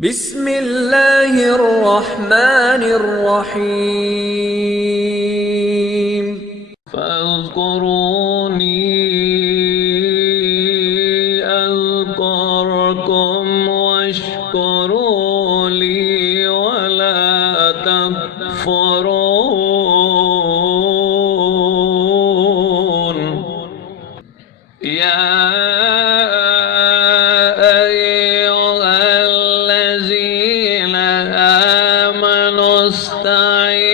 بسم الله الرحمن الرحيم فاذكروني أذكركم واشكروا لي ولا تكفرون يا أيها الذين آمنوا استعينوا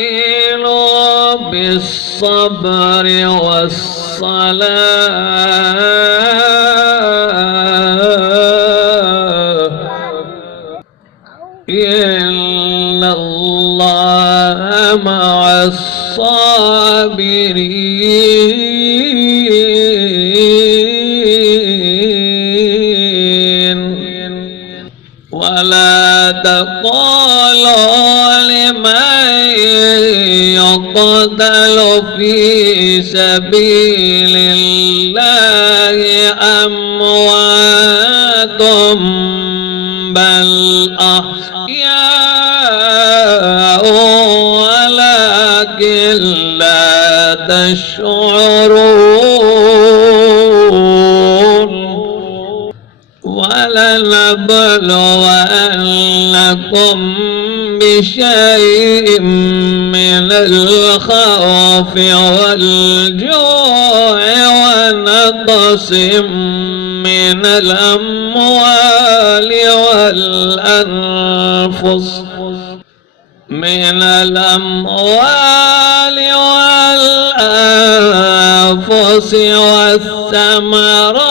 بالصبر والصلاة إن الله مع الصابرين ولا تقولوا لمن يقتل في سبيل الله أموات بل أحياء ولكن لا تشعرون ولنبلونكم بشيء من الخوف والجوع ونقص من الأموال والأنفس والثمرات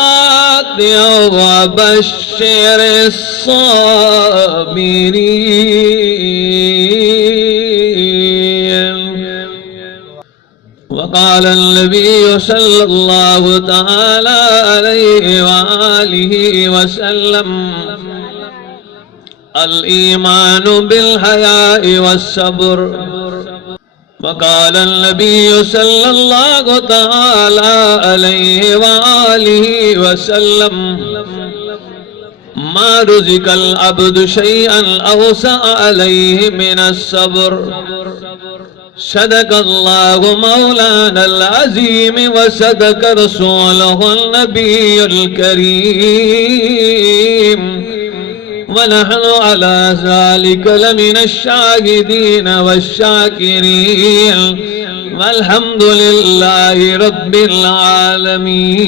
وبشر الصابرين. وقال النبي صلى الله تعالى عليه وآله وسلم: الإيمان بالحياء والصبر. وقال النبي صلى الله تعالى عليه وآله وسلم: ما رزق العبد شيئا أوسع عليه من الصبر. صدق الله مولانا العظيم وصدق رسوله النبي الكريم، ونحن على ذلك لمن الشاهدين والشاكرين، والحمد لله رب العالمين.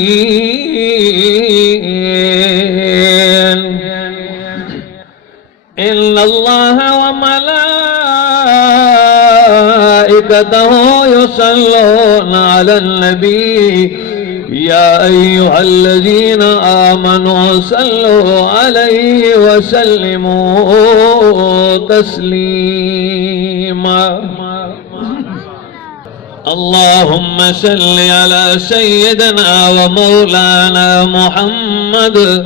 إن الله وملائكته يصلون على النبي يا أيها الذين آمنوا صلوا عليه وسلموا تسليما. اللهم صل على سيدنا ومولانا محمد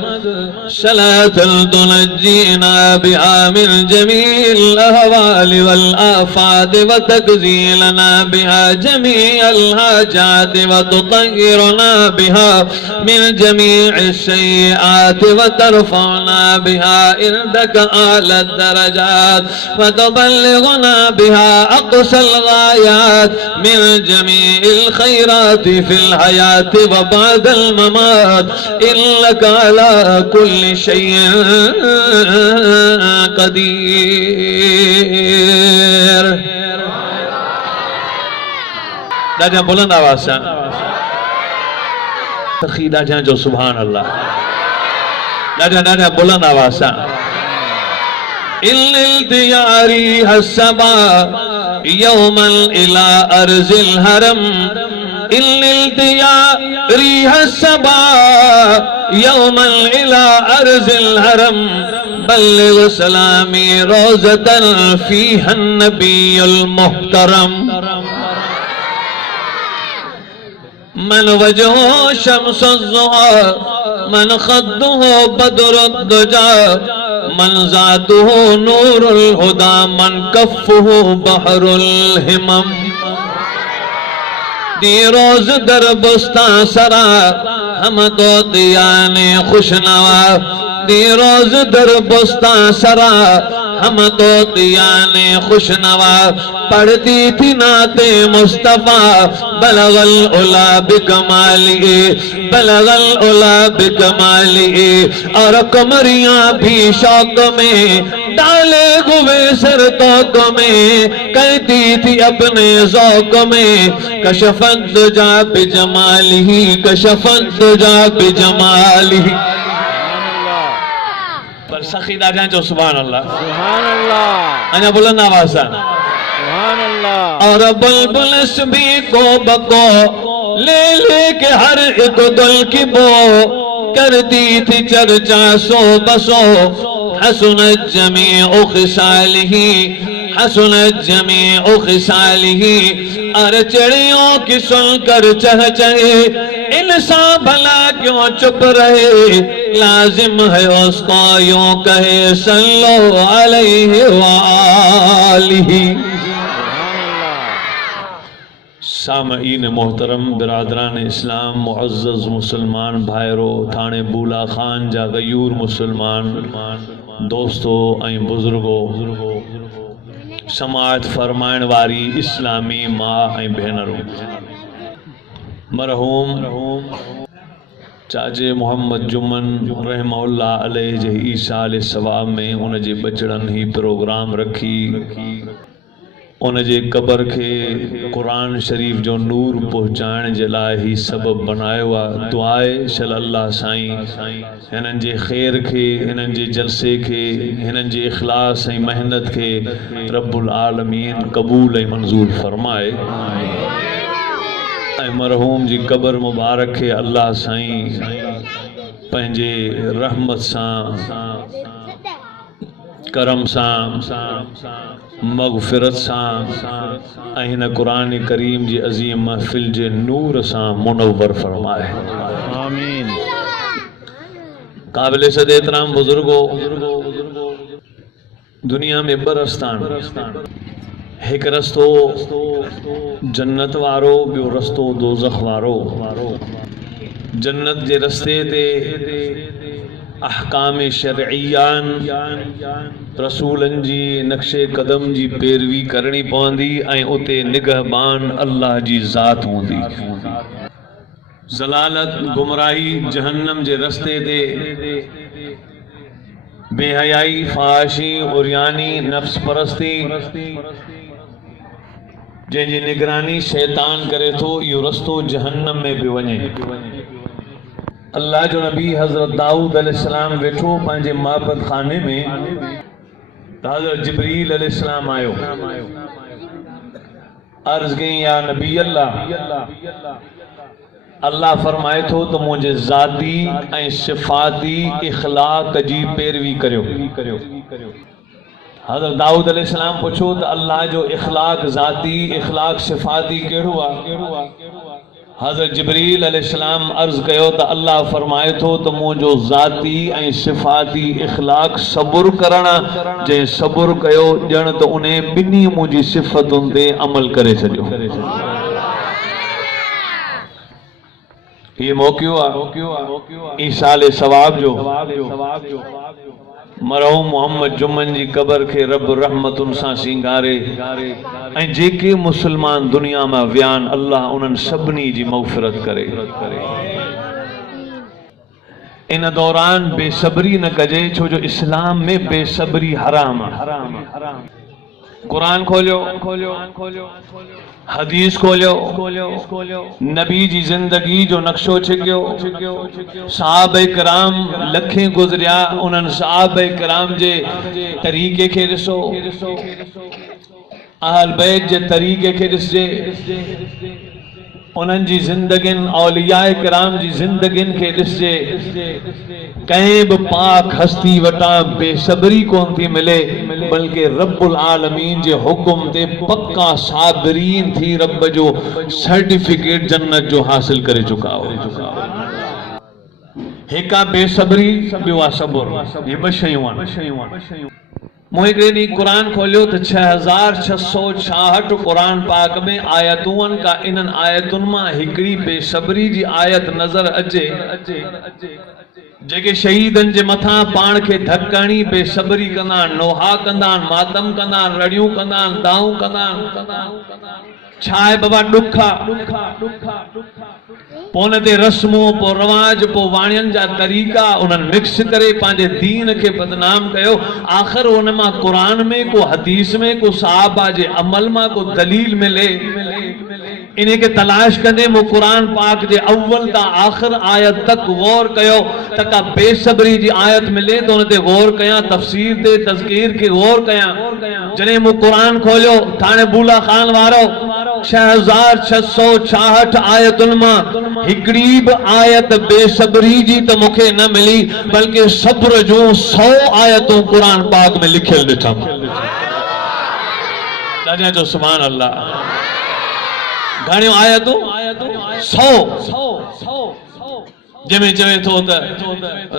صلاة تنجينا بها من جميع الأهوال والآفات وتجزيلنا بها جميع الحاجات وتطهرنا بها من جميع السيئات وترفعنا بها عندك أعلى الدرجات وتبلغنا بها أقصى الغايات من جميع الخيرات في الحياة وبعد الممات، إنك على كل شيء قدير. दादा बुलंद आवाज से तखीदा जान जो सुभान अल्लाह दादा बुलंद आवाज से इल्तियारी हसबा يوما إلى أرض الهرم الالتياري السبا يوما إلى أرض الهرم بلغ سلامي روزة فيها النبي المحترم من وجهه شمس الضحى من خده بدر الدجى من ذاته نور الهدى من كفه بحر الهمم. دی روز در بستان سرا ہم دو دیانے خوشنوا रोज दर बुस्ता सरा हम तो दियाने खुशनवा पढ़ती थी नाते मुस्तफा बलगल उला बिकमाली बलगल उला बिकमाली और कमरियां भी शौक में डाले गुवे सर तोक में कहती थी अपने ज़ौक में कशफत जा बिजमाली कशफत जा बिजमाली पर सखी दादा जो सुभान अल्लाह अना बुलंद आवाज़ और बुलबुल भी को बको ले के हर एक दुल की बो करती थी चर्चा सो बसो हसनत जमीउ खिसालिही हसनत जमीउ खिसालिही और चिड़ियों की सुनकर चह चहे इंसान भला क्यों चुप रहे लाजिम है उसको यूं कहे सल्लो अलैहि वालिही। सामईन मोहतरम बिरादरान इस्लाम मुअज़्ज़ज़ मुसलमान भाइरो थाने बूला खान जा गयूर मुसलमान दोस्तों ऐं बुजुर्गो समाअत फरमाइण वारी इस्लामी माँ ऐं भेनरो मरहूम चाचे मोहम्मद जुमन रहमहुल्लाह अलैह जे ईसा अलैहि सवाब में उन जे बचड़नि ही प्रोग्राम रखी उन जे कबर के कुरान शरीफ जो नूर पहुँचाइण जे लाइ ही सबब बनायो आहे। दुआए शल अल्लाह साईं हिननि जे ख़ैर खे हिननि जे जलसे खे हिननि जे इख़लास ऐं मेहनत खे रब्बुल आलमीन क़बूल ऐं मंज़ूर फरमाए ऐं मरहूम जी कबर मुबारक खे अल्लाह साईं पंहिंजे रहमत सां करम सां मग़फ़िरत सां ऐं हिन क़ुरान करीम जी अज़ीम महफ़िल जे नूर सां मुनव्वर फरमाए आमीन। क़ाबिल सद एहतराम बुजुर्गो दुनिया में ॿ रस्ता आहिनि हिकु रस्तो जन्नत वारो ॿियो रस्तो दोज़ख वारो। जन्नत जे रस्ते ते अहकाम शरईयान रसूलन जी नक्शे कदम जी पैरवी करणी पवंदी ऐं उते निगहबान अल्लाह जी ज़ात हूंदी। ज़लालत गुमराही जहन्नम जे रस्ते ते बेहयाई फाशी उरियानी नफ्स परस्ती जंहिंजी निगरानी शैतान करे थो इहो रस्तो जहन्नम में पियो वञे। अल्लाह जो नबी हज़रत दाऊद अलैहिस्सलाम वेठो पंहिंजे महबत खाने में हज़रत जिब्रील अलैहिस्सलाम आयो अर्ज़ कई या नबी अल्लाह फरमाए थो त मुंहिंजे ज़ाती ऐं सिफ़ाती इख़लाक़ जी पैरवी करियो। हज़रत दाऊद अलैहिस्सलाम पुछो त अल्लाह जो इख़लाक़ ज़ाती इख़लाक़ सिफ़ाती कहिड़ो आहे। हज़रत जिब्रील अलैहिस्सलाम अर्ज़ कयो त अल्लाह फरमाए थो त मुंहिंजो ज़ाती ऐं सिफ़ाती इख़लाक़ सबुर करणु जंहिं सबुर कयो ॼण त उन ॿिन्ही मुंहिंजी सिफ़तुनि ते अमल करे छॾियो। ये मौक़ियो आहे ईसा अलैहि सवाब जो मरहूम मोहम्मद जुमन जी कबर के रब रहमतुन सां सिंगारे ऐं जेके मुसलमान दुनिया में वियान अल्लाह उन्हनि सभिनी जी मग़फ़िरत करे। इन दौरान बेसब्री न कजे छो जो इस्लाम में बेसब्री हराम है। कुरान खोलियो हदीस खोलियो नबी जी जिंदगी जो नक्शो छिकियो सहाबे किराम लखे गुज़रिया उन्हनि सहाबे किराम जे तरीक़े खे ॾिसो अहल बैत जे तरीक़े खे ॾिसजे उन्हनि जी ज़िंदगियुनि औलियाए किराम जी ज़िंदगियुनि खे ॾिसजे कंहिं बि पाक हस्ती वटां बेसब्री कोन थी मिले बल्कि रब्बुल आलमीन जे हुकुम ते पक्का साबिरीन थी रब जो सर्टिफिकेट जन्नत जो हासिल करे चुका हो। हिका बेसब्री ॿियो आहे सबुर। ये ॿ शयूं आहिनि। मूं हिकिड़े ॾींहुं क़ुरान खोलियो त 6666 क़ुरान पाक में आयतूं आहिनि का इन्हनि आयतुनि मां हिकिड़ी बेसब्री जी आयत नज़र अचे जेके शहीदनि जे मथां पाण खे धकणी बेसब्री कंदा आहिनि, नोहा कंदा आहिनि, मातम कंदा आहिनि, रड़ियूं कंदा आहिनि, दाऊं कंदा आहिनि। छा आहे बाबा ॾुखा पोइ उन ते रस्मूं, पोइ रवाज, पोइ वाणियुनि जा तरीक़ा उन्हनि मिक्स करे पंहिंजे दीन खे बदनाम कयो। आख़िर उन मां क़ुरान में को हदीस में को सहाबा जे अमल मां को दलील मिले इन के तलाश कंदे मूं क़ुरान पाक जे अव्वल ता आख़िर आयत तक गौर कयो त का बेसब्री जी आयत मिले तो उन ते गौर कयां, तफसीर ते तज़कीर के गौर कयां। जॾहिं मूं क़ुरान खोलियो थाणे बूला खान वारो 6666 आयतुनि मां हिकिड़ी बि आयत बेसब्री जी त मूंखे न मिली, बल्कि सब्र जूं 100 आयतूं क़ुरान पाक में लिखियल ॾिठम। दादा जो सुभान अल्लाह। घणियूं आयतूं? 100। जंहिंमें चवे थो त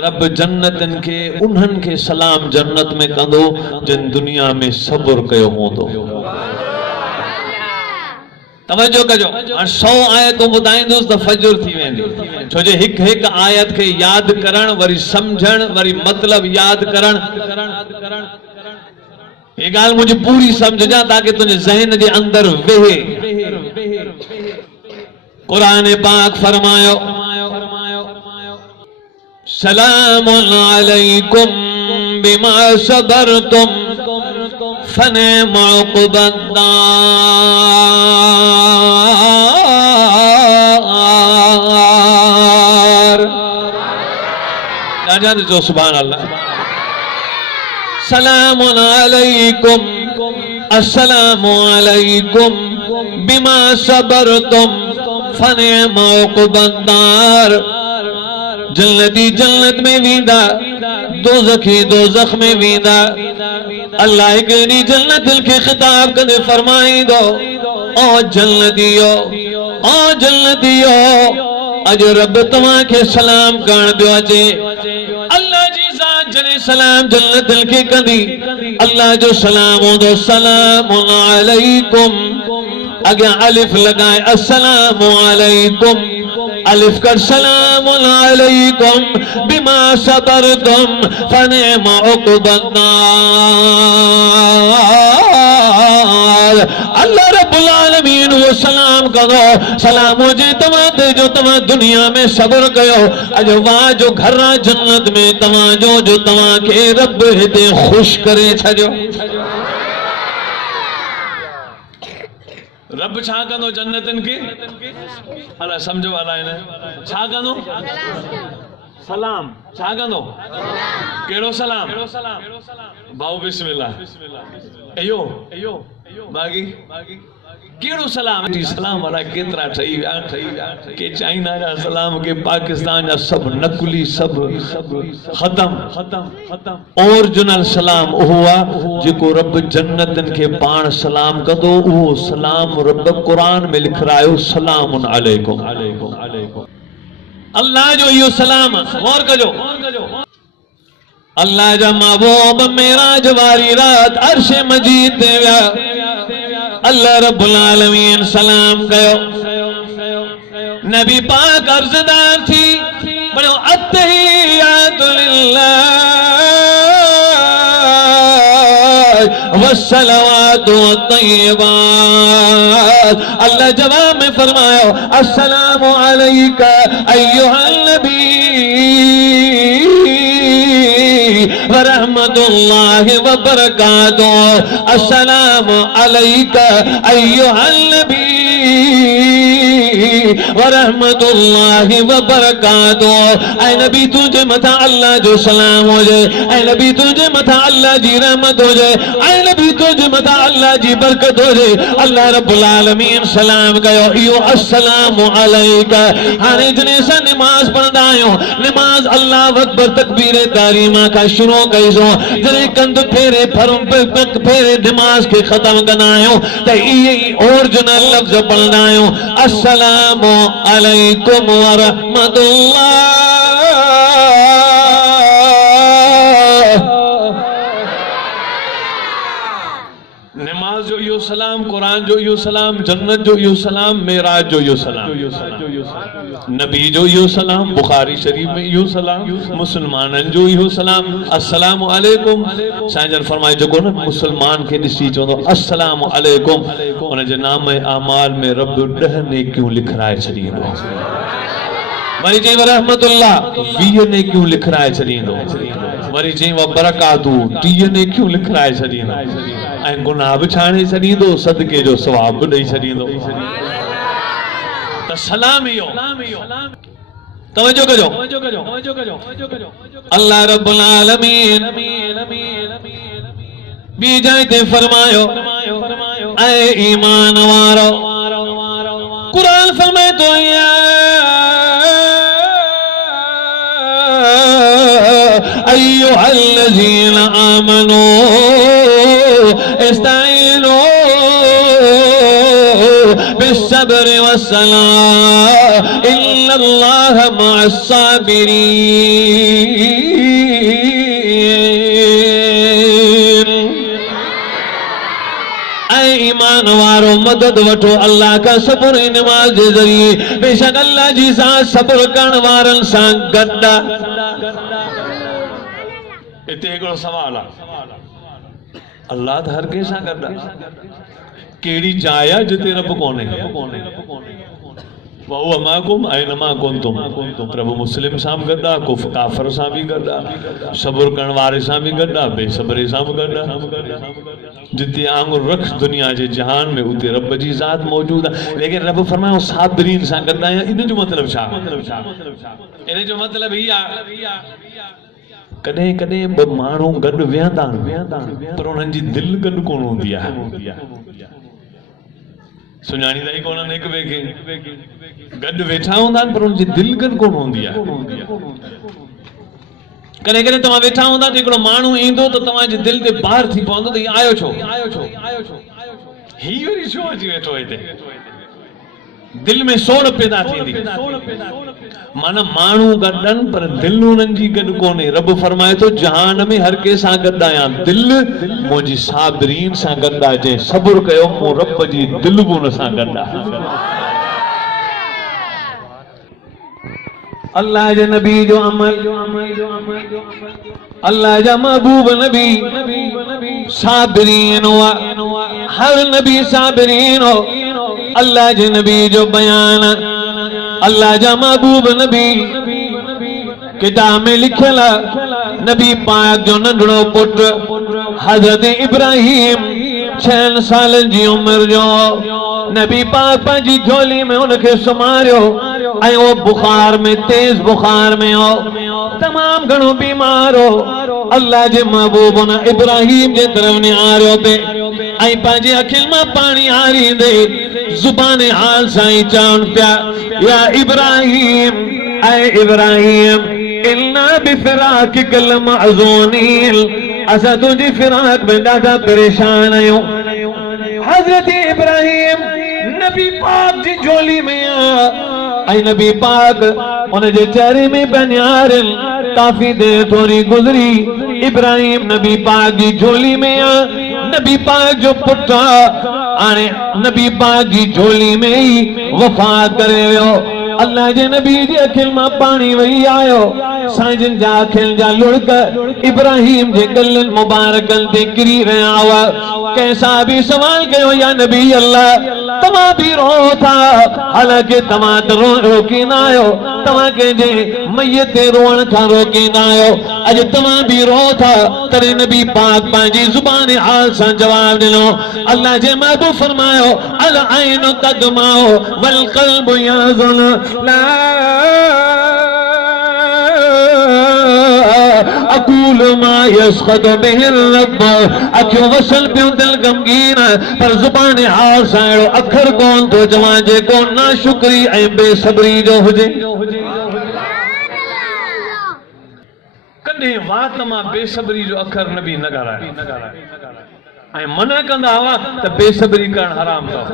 रब जन्नतनि खे उन्हनि खे सलाम जन्नत में कंदो जिन दुनिया में सब्र कयो हूंदो। तवज्जो कजो, 100 आयतूं ॿुधाईंदुसि त फजर थी वेंदी। छो जे हिक हिक आयत खे याद करण, वरी समझण, वरी मतलब याद करण। ये गाल मुझे पूरी समझ जा ताकि तुझे ज़हन के अंदर वेहे। कुरान पाक फरमायो सलामुन अलैकुम बिमा सबरतुम फनिअमा उक़बद्दार। राजा जो सुभान अल्लाह। सलामुन अलैकुम, अस्सलामु अलैकुम बिमा सबरतुम फनिअमा उक़बद्दार। जन्नती जन्नत में वींदा, दोज़खी दोज़ख में वींदा। अल्लाह हिकिड़ी जन्नत खे ख़िताब कंदे फरमाईंदो, ओ जन्नतियो, ओ जन्नतियो, अॼु रब तव्हांखे सलाम करण पियो अचे। अल्लाह जी ज़ात जॾहिं सलाम जन्नत खे कंदी, अल्लाह जो सलाम हूंदो सलामुन अलैकुम, अॻियां अलिफ लॻाए अस्सलामु अलैकुम, अलिफ कर सलामुन अलैकुम बिमा सबरतुम फनिअमा उक़बद्दार। अल्लाह रब्बुल आलमीन वो सलाम करो, सलाम हुजे तव्हां ते जो तव्हां दुनिया में सब्र कयो। अॼु वाह जो घर आहे जन्नत में तव्हांजो, जो तव्हांखे रब हिते ख़ुशि करे छॾियो। रब छा कंदो जन्नतन के? अला समझो वाला है ना, छा कंदो? सलाम। छा कंदो? केड़ो सलाम? भाऊ बिस्मिल्लाह। एयो बागी केड़ो सलाम? सलाम वाला केतरा ठही विया के चाइना जा सलाम, के पाकिस्तान जा सब नकली, सब खत्म। ओरिजिनल सलाम उहो आहे जेको रब जन्नतन के पाण सलाम कंदो। उहो सलाम रब कुरान में लिखरायो सलामुन अलैकुम। अल्लाह जो इहो सलाम गौर कजो। अल्लाह जा महबूब मेराज वारी रात अर्श मजीद ते विया। अल्लाह रब्बुल आलमीन सलाम कयो। नबी पाक अर्ज़दार थी बड़ो अत्तहियातु लिल्लाह वस्सलावातु वत्तय्यिबात। अल्लाह जवाब में फरमायो अस्सलामु अलैका अय्युहल नबी वरहमतुल्लाहि वबरकातुहू। अस्सलामु अलैका अय्युहल नबी वरहमतुल्लाहि वबरकातुहू। ऐ नबी तुझे मथा अल्लाह जो सलाम हो जाए। ऐ नबी तुझे मथा अल्लाह जी रहमत हो जाए। ऐ नबी तुझे मथा अल्लाह जी बरकत हो जाए। अल्लाह रब्बुल आलमीन सलाम कयो इहो अस्सलामु अलैका। हाणे जने सा नमाज पढ़ंदा आहियूं, नमाज अल्लाह अकबर तकबीर तारीमा का शुरू कईसो। जने कंद फेरे फेरे नमाज के खत्म कंदा आहियूं त इहे ओरिजिनल लफ्ज़ पढ़ंदा आहियूं अस्सलामु अलैकुम वरहमतुल्लाह। नमाज जो इहो सलाम, कुरान जो इहो सलाम, जन्नत जो इहो सलाम, मेराज जो इहो सलाम, नबी जो इहो सलाम, बुखारी शरीफ में इहो सलाम, मुसलमाननि जो इहो सलाम, अस्सलामु अलैकुम। साईं जन फरमाए जेको न मुसलमान खे ॾिसी चवंदो अस्सलामु अलैकुम, उन जे नाम अमाल में रब 10 नेकियूं लिखाए छॾींदो। वरी चई रहमतुल्लाह 20 नेकियूं लिखाए छॾींदो। वरी चई बरकातू 30 नेकियूं लिखाए छॾींदो। ऐं गुनाह बि छाणे छॾींदो, सदके जो सवाब बि ॾेई छॾींदो। त सलाम इहो तवज्जो कजो। अल्लाह रब्बुल आलमीन ॿी जाइ ते फरमायो ऐ ईमान वारो, कुरान फरमाए तो अय्युहल्लज़ीना आमनू इस्ताईनू बिस्सब्रि वस्सलाह इन्नल्लाह मअस्साबिरीन। ऐ ईमान वारो मदद वठो अल्लाह का सब्र नमाज जे ज़रिए, बेशक अल्लाह जी साथ सब्र करण वारनि सां गॾु। इते हिकिड़ो सवाल आहे, अल्लाह त हर कंहिं सां गॾु आहे, कहिड़ी जाइ आहे जिते रब कोन्हे? वहुव माकुम ऐनमा कुंतुम। प्रभु मुस्लिम सां बि गॾु आहे, काफ़िर सां बि गॾु आहे, सब्र करण वारे सां बि गॾु आहे, बेसब्रे सां बि गॾु आहे। जिते आंगुर रख दुनिया जे जहान में उते रब जी ज़ात मौजूद आहे। लेकिन रब फरमायो साबिरीन सां गॾु आहियां। इन जो मतिलबु छा? इन जो मतिलबु हीअ आहे कॾहिं कॾहिं ॿ माण्हू गॾु वेहंदा आहिनि पर उन्हनि जी दिलि गॾु कोन हूंदी आहे। सुञाणींदा ई कोन आहिनि हिक ॿिए खे, गॾु वेठा हूंदा आहिनि पर उनजी दिलि गॾु कोन हूंदी आहे। कॾहिं कॾहिं तव्हां वेठा हूंदा त हिकिड़ो माण्हू ईंदो त तव्हांजी दिलि ते बार थी पवंदो त हीउ आयो छो, हीउ वरी छो अची वेठो हिते, दिल में सोड़ पैदा थींदी। माना माण्हू गॾनि पर दिल उन्हनि जी गॾु कोन्हे। रब फरमाए थो जहान में हर कंहिं सां गॾु आहियां, दिल मुंहिंजी साबिरीन सां गॾु आहे। जंहिं सब्र कयो मूं रब जी दिल बि उन सां गॾु आहे। अल्लाह जे नबी जो अमल, अल्लाह जा महबूब नबी साबिरीन हुआ, हर नबी साबिरीन हो। अल्लाह जे नबी जो बयान, अल्लाह जा महबूब नबी किताब में लिखियल। नबी पाक जो नंढड़ो पुटु हज़रत इब्राहिम 6 सालनि जी उमिरि जो, नबी पाक पंहिंजी झोली में उनखे सुम्हारियो ऐं वो बुखार में, तेज बुखार में हो, तमाम घणो बीमार हो। अल्लाह जे महबूब उन इब्राहिम जे तरफ निहारियो पे ऐं पंहिंजी अखियुनि मां पाणी हारींदे ज़ुबान हाल सां ई चवनि पिया या इब्राहिम, ऐ इब्राहिम इन्ना बिफिराकिकल महज़ूनीन, असां तुंहिंजी फिराक में ॾाढा परेशान आहियूं। हज़रत इब्राहिम नबी पाक जी झोली में ऐं नबी पाक उन जे चेहरे में बनियारन। काफ़ी देर थोरी गुज़री, इब्राहिम नबी पाक जी झोली में नबी पाक जो पुटु हाणे नबी पाक जी झोली में ही वफ़ात करे वियो। अल्लाह जे नबी जी अखियुनि मां पाणी वही आयो। साईं जन जा अखियुनि जा लुड़क इब्राहिम जे गलनि मुबारकनि ते किरी रहिया हुआ। कंहिं साहबी सवाल कयो या नबी अल्लाह तव्हां बि रो था, हालांकि तव्हां त रोकी न आहियो, तव्हां कंहिंजे मैयत ते रोअण खां रोकी न आहियो, अॼु तव्हां बि रो था। तॾहिं नबी पाक पंहिंजी ज़ुबान हाल सां जवाब ॾिनो। अल्लाह जे महबूब फरमायो अल ऐन तदमाओ वल क़ल्ब यहज़न ला अकूल मा यसखत बिहिर रब। अखियूं वसल पियूं, दिल गमगीन, पर ज़ुबान हाल सां अहिड़ो अखर कोन थो चवां जेको नाशुक्री ऐं बेसब्री जो हुजे। कॾहिं वात मां बेसब्री जो अखर नबी न ॻाल्हाए ऐं मना कंदा हुआ त बेसब्री करणु हराम अथव।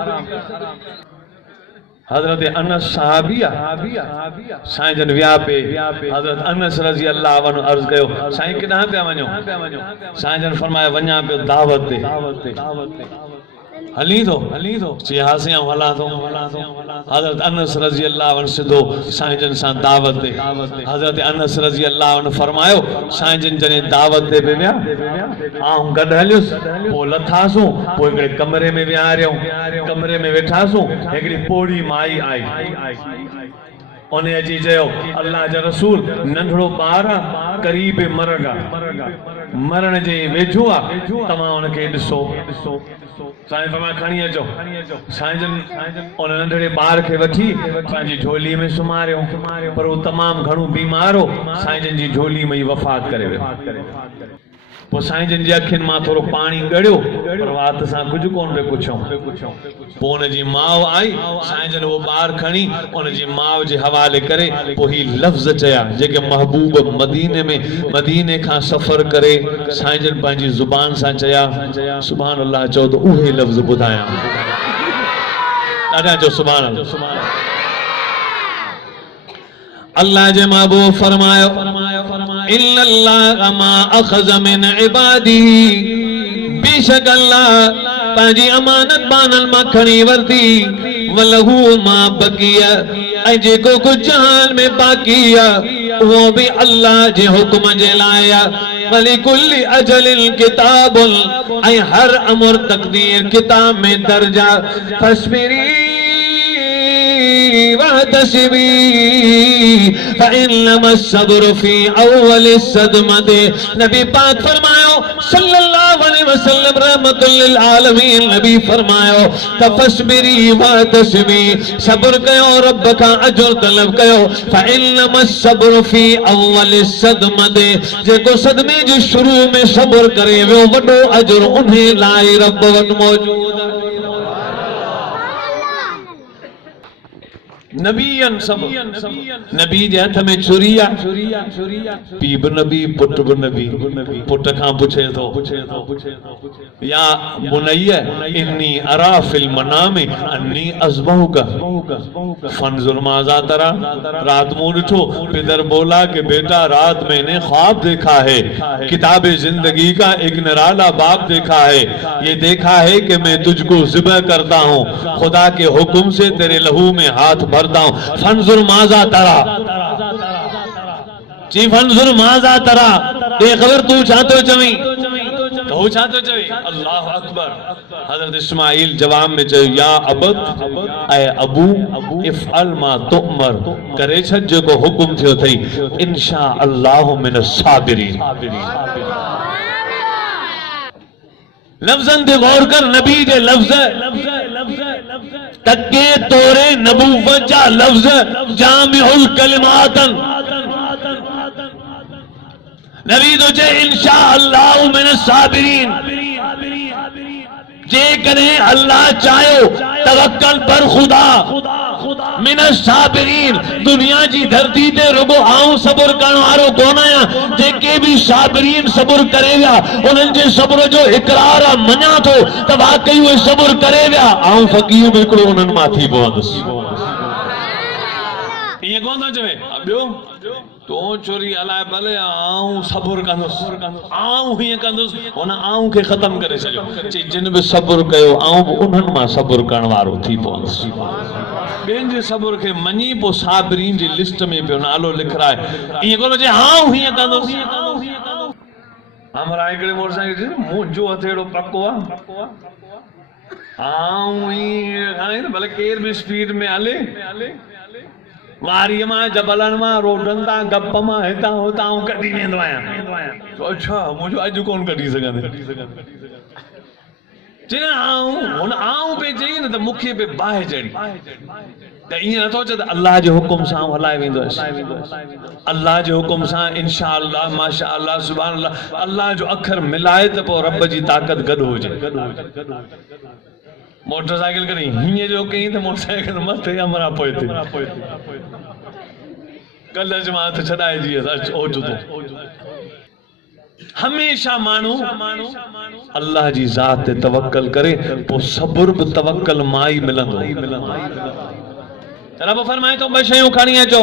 हजरत अनस सहाबिया साईं जन विया पे हजरत अनस रज़ी अल्लाह अन्हु अर्ज़ कयो साईं किथां पिया वञो साईं जन फरमाया वञा पियो दावत ते हली थो सियासी हला थो हजरत अनस रज़ी अल्लाह अन्हु सिधो साईं जन सां दावत ते हजरत अनस रज़ी अल्लाह अन्हु फरमायो साईं जन जने दावत ते पे विया आऊं गॾु हलियुसि पोइ लथासूं पोइ हिकिड़े कमरे में विहारियऊं कमरे में वेठासूं हिकिड़ी पोड़ी माई आई उन्हें अची चयो अल्लाह जा रसूल नंढड़ो ॿार आहे क़रीब मरण जे वेझो आहे तव्हां उनखे ॾिसो साईं फरमाया खणी अचो साईं जन उन नंढड़े ॿार खे वठी पंहिंजी झोली में सुम्हारियो पर उहो तमामु घणो बीमार हो साईं जन जी झोली में ई वफ़ात करे वियो पोइ साईं जन जी अखियुनि मां थोरो पाणी ॻड़ियो पर वात सां कुझु कोन पियो पुछऊं पोइ हुनजी माउ आई साईं जन उहो ॿारु खणी उनजी माउ जे हवाले करे पोइ ही लफ़्ज़ चया जेके महबूब मदीने खां सफ़र करे साईं जन पंहिंजी ज़ुबान सां चया सुभान अल्लाह चओ त उहे लफ़्ज़ ॿुधायां ॾाढा चओ सुभान अल्लाह अल्लाह जे महबूब फरमायो इल्लल्लाह मा अखज़ मिन इबादी बेशक अल्लाह पंहिंजी अमानत बानल मां खणी वरती वलहू मा बकिया ऐं जेको कुझु जहान में बाक़ी आहे उहो बि अल्लाह जे हुक्म जे लाइ आहे वलिकुल्लि अजलिन किताबुन ऐं हर अमर तक़दीर किताब में दर्ज आहे फस्बिरी वाहतसिबी फइन्नमा सब्र फी अव्वल सदमत नबी पाक फरमायो सल्लल्लाहु अलैहि वसल्लम रहमतुल लिल आलमीन नबी फरमायो तफस्बिरी वाहतसिबी सब्र कयो रब का अजर तलब कयो फइन्नमा सब्र फी अव्वल सदमत जेको सदमे जे शुरू में सब्र करे वो वडो अजर उन्हें लाइ रब वटि मौजूद आहे नबीयन सब नबी जे हथ में छुरी पी बि नबी पुट बि नबी पुट खां पुछे थो या बुनैया इन्नी अरा फिल मनामी अन्नी अज़बहुका फंजुर माज़ा तरा रात में उठो पिदर बोला कि बेटा रात मैंने ख्वाब देखा है किताब जिंदगी का एक निराला बाब देखा है ये देखा है कि मैं तुझको ज़िबह करता हूँ खुदा के हुक्म से तेरे लहू में हाथ भरता हूं फंजुर माज़ा तरा जी फंजुर माज़ा तरा ये खबर तू चाहतो चवी तो चाहतो चवी अल्लाह अकबर हजरत इस्माइल जवाब में चयो या अबद ऐ अबू इफ़अल मा तुअमर करे छ जेको हुक्म थियो थई इंशा अल्लाह मिन साबिरीन लफ्ज़न ते गौर कर नबी जे लफ्ज़ तके तोरे नबूवत जा लफ्ज़ जामिउल कलिमातन नबी तो चे इंशा अल्लाह मिन साबिरीन जे करे अल्लाह चाहो तवक्कल पर खुदा मिन साबिरीन दुनिया जी धरती ते रुगो आऊं सब्र करण वारो कोन आया जेके भी साबिरीन सब्र करे विया उन्हनि जे सब्र जो इकरार मञा थो त वाकई उहे सब्र करे विया आऊं फ़क़ीर में हिकिड़ो उन्हनि मां थी पवंदुसि ईअं कोन थो चवे ॿियो तो चोरी हलाए भले आऊं सब्र कंदुसि आऊं हीअं कंदुसि हुन आऊं खे ख़तम करे छॾियो चई जिन बि सब्र कयो आऊं बि उन्हनि मां सब्र करण वारो थी पवंदुसि ॿियनि जे सब्र खे मञी पोइ साबिरीन जी लिस्ट में पियो नालो लिखाए ईअं कोन चए आऊं हीअं कंदुसि हमरा हिकिड़े मोटरसाइकिल मुंहिंजो हथ अहिड़ो पको आहे आऊं हीअं भले केर बि स्पीड में हले वारीअ मां जबलनि मां रोडनि तां गप मां हितां हुतां कढी वेंदो आहियां अच्छा मुंहिंजो अॼु कोन कढी सघंदे चई आऊं हुन आऊं पे चई न त मूंखे पे बाहि चढ़ी त ईअं नथो चए त अल्लाह जे हुकुम सां हलाए वेंदो अल्लाह जे हुकुम सां इंशा अल्लाह माशा अल्लाह सुभान अल्लाह अल्लाह जो अखर मिलाए त पोइ रब जी ताक़त गॾु हुजे मोटरसाइकिल करी हीअं जो कई त मोटरसाइकिल मथे अमरा पोइ थी कलज मां हथ छॾाइजी ओजतो हमेशा मानू अल्लाह जी ज़ात ते तवक्कल करे पोइ सब्र बि तवक्कल मां ई मिलंदो रब फरमाए तो ॿ शयूं खणी अचो,